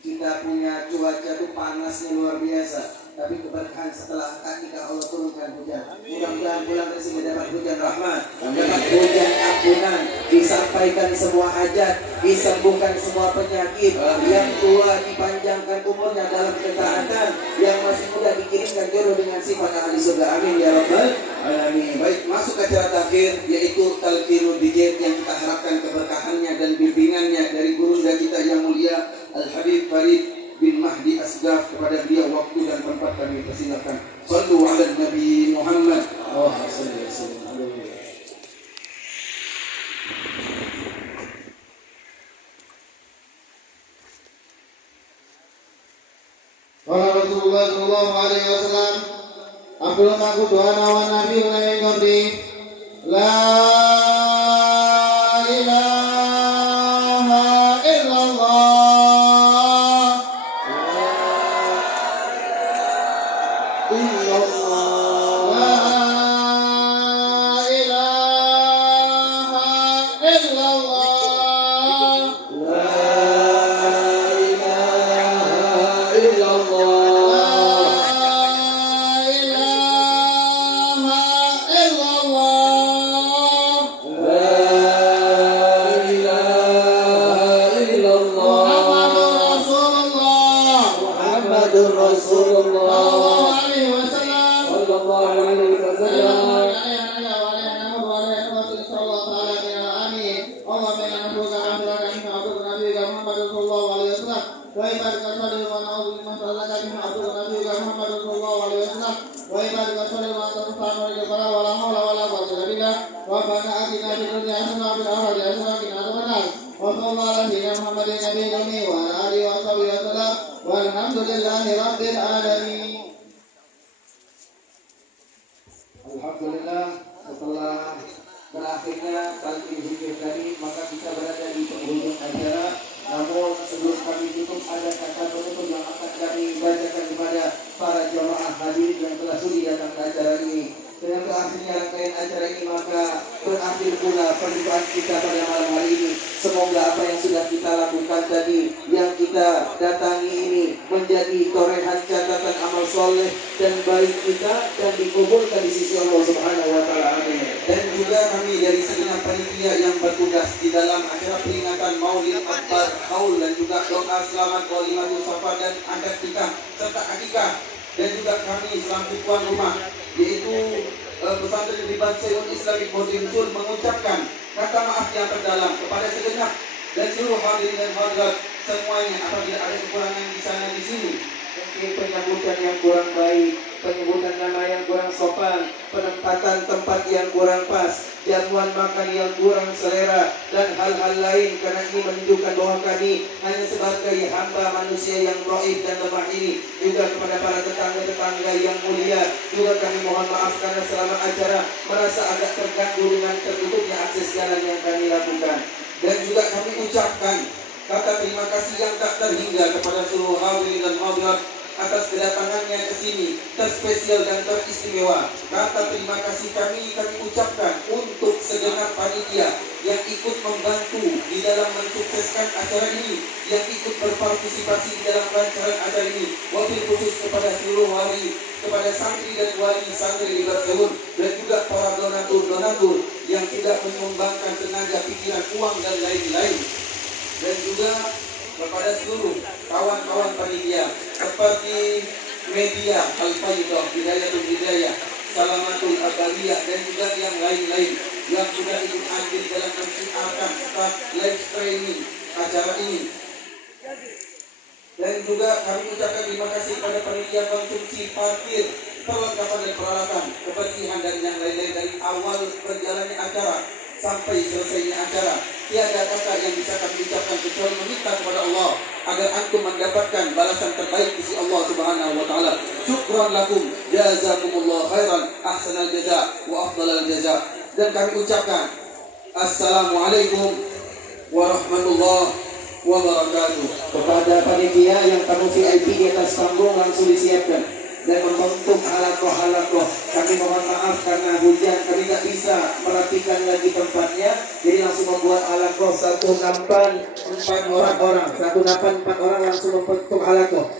kita punya cuaca itu panasnya luar biasa. Tapi keberkahan setelah ketika Allah turunkan hujan. Mudah-mudahan pulang dari sini dapat hujan rahmat, dapat hujan ampunan, disampaikan semua hajat, disembuhkan semua penyakit, yang tua dipanjangkan umurnya dalam ketaatan, yang masih muda dikirimkan jodoh dengan sifat ahli surga. Amin ya rabbal alamin. Baik, masuk ke acara terakhir yaitu Talqinul Zikir yang kita harapkan keberkahannya dan bimbingannya dari guru kita yang mulia Al-Habib Farid bin Mahdi Asghar. Kepada beliau waktu dan tempat kami persilakan. Sallu ala Nabi Muhammad. Allahumma salli wa sallim alaihi. Qala Rasulullah sallallahu alaihi wasallam, "Abdul aku doa nawan Nabi ulai ngerti la ilaha illallah inna nas'aluka an la ilaha illa anta nabiyyika Muhammad sallallahu alaihi wasallam wa ibaraka sallallahu wa na'udzu bika min sharri ma abdu nabiyyika Muhammad sallallahu alaihi wasallam wa ibaraka sallallahu wa ta'ala wa la hawla wa la quwwata illa billah rabbana atina fid dunya hasanatan wa fil akhirati hasanatan wa qina adzabannar wa sallallahu ala sayyidina Muhammadin nabiyil ummi wa ala alihi wa sahbihi wa sallam walhamdulillahi rabbil alamin. Alhamdulillah, setelah berakhirnya talqin zikir tadi, maka kita berada di penghujung acara. Namun sebelum kami tutup, ada kata penutup yang akan kami bacakan kepada para jamaah hadirin yang telah sudi datang ke acara ini. Dengan berakhirnya rangkaian acara ini, maka berakhir pula perjumpaan kita pada malam hari ini. Semoga apa yang sudah kita lakukan tadi, yang kita datangi ini, menjadi torehan catatan amal soleh dan baik kita, dan dikumpulkan di sisi Allah Subhanahu wa Ta'ala. Dan juga kami dari segenap panitia yang bertugas di dalam acara peringatan Maulid Akbar Haul, dan juga doa selamat Walimatul Safa dan akad nikah serta akikah, dan juga kami selaku tuan rumah, yaitu pesantren Ribat Sayyid Islamic Boarding School, mengucapkan kata maaf yang terdalam kepada segenap dan seluruh hadirin dan hadirat semuanya apabila ada kekurangan di sana di sini. Mungkin penyebutan yang kurang baik, penyebutan nama yang kurang sopan, penempatan tempat yang kurang pas, jamuan makan yang kurang selera, dan hal-hal lain, karena ini menunjukkan bahwa kami hanya sebagai hamba manusia yang dhaif dan lemah ini. Juga kepada para tetangga-tetangga yang mulia, juga kami mohon maaf karena selama acara merasa agak terganggu dengan tertutupnya akses jalan yang kami lakukan. Dan juga kami ucapkan kata terima kasih yang tak terhingga kepada seluruh hadirin dan hadirat atas kedatangannya ke sini, terspesial dan teristimewa. Kata terima kasih kami ucapkan untuk segenap panitia yang ikut membantu di dalam mensukseskan acara ini, yang ikut berpartisipasi di dalam rancangan acara ini. Wabil khusus kepada seluruh wali, kepada santri dan wali santri di Barcelona, dan juga para donatur yang sudah menyumbangkan tenaga, pikiran, uang dan lain-lain. Dan juga kepada seluruh kawan-kawan panitia seperti media Al-Faidah, Hidayatul Hidayah, Salamatul Abariyah, dan juga yang lain-lain yang sudah ikut andil dalam mensiarkan start live streaming acara ini. Dan juga kami ucapkan terima kasih kepada panitia konsumsi parkir, perlengkapan dan peralatan, kebersihan dan yang lain-lain dari awal berjalannya acara sampai selesainya acara. Tiada kata yang bisa kami ucapkan kecuali meminta kepada Allah agar antum mendapatkan balasan terbaik di sisi Allah Subhanahu wa Ta'ala. Syukran lakum, jazakumullah khairan, ahsanal jaza wa afdalal jaza. Dan kami ucapkan assalamualaikum warahmatullahi wabarakatuh. Kepada panitia yang tamu VIP di atas panggung langsung disiapkan dan membentuk halakoh. Kami mohon maaf karena hujan, kami tak bisa merapikan lagi tempatnya, jadi langsung membuat halakoh 1 nampan 4 orang langsung membentuk halakoh.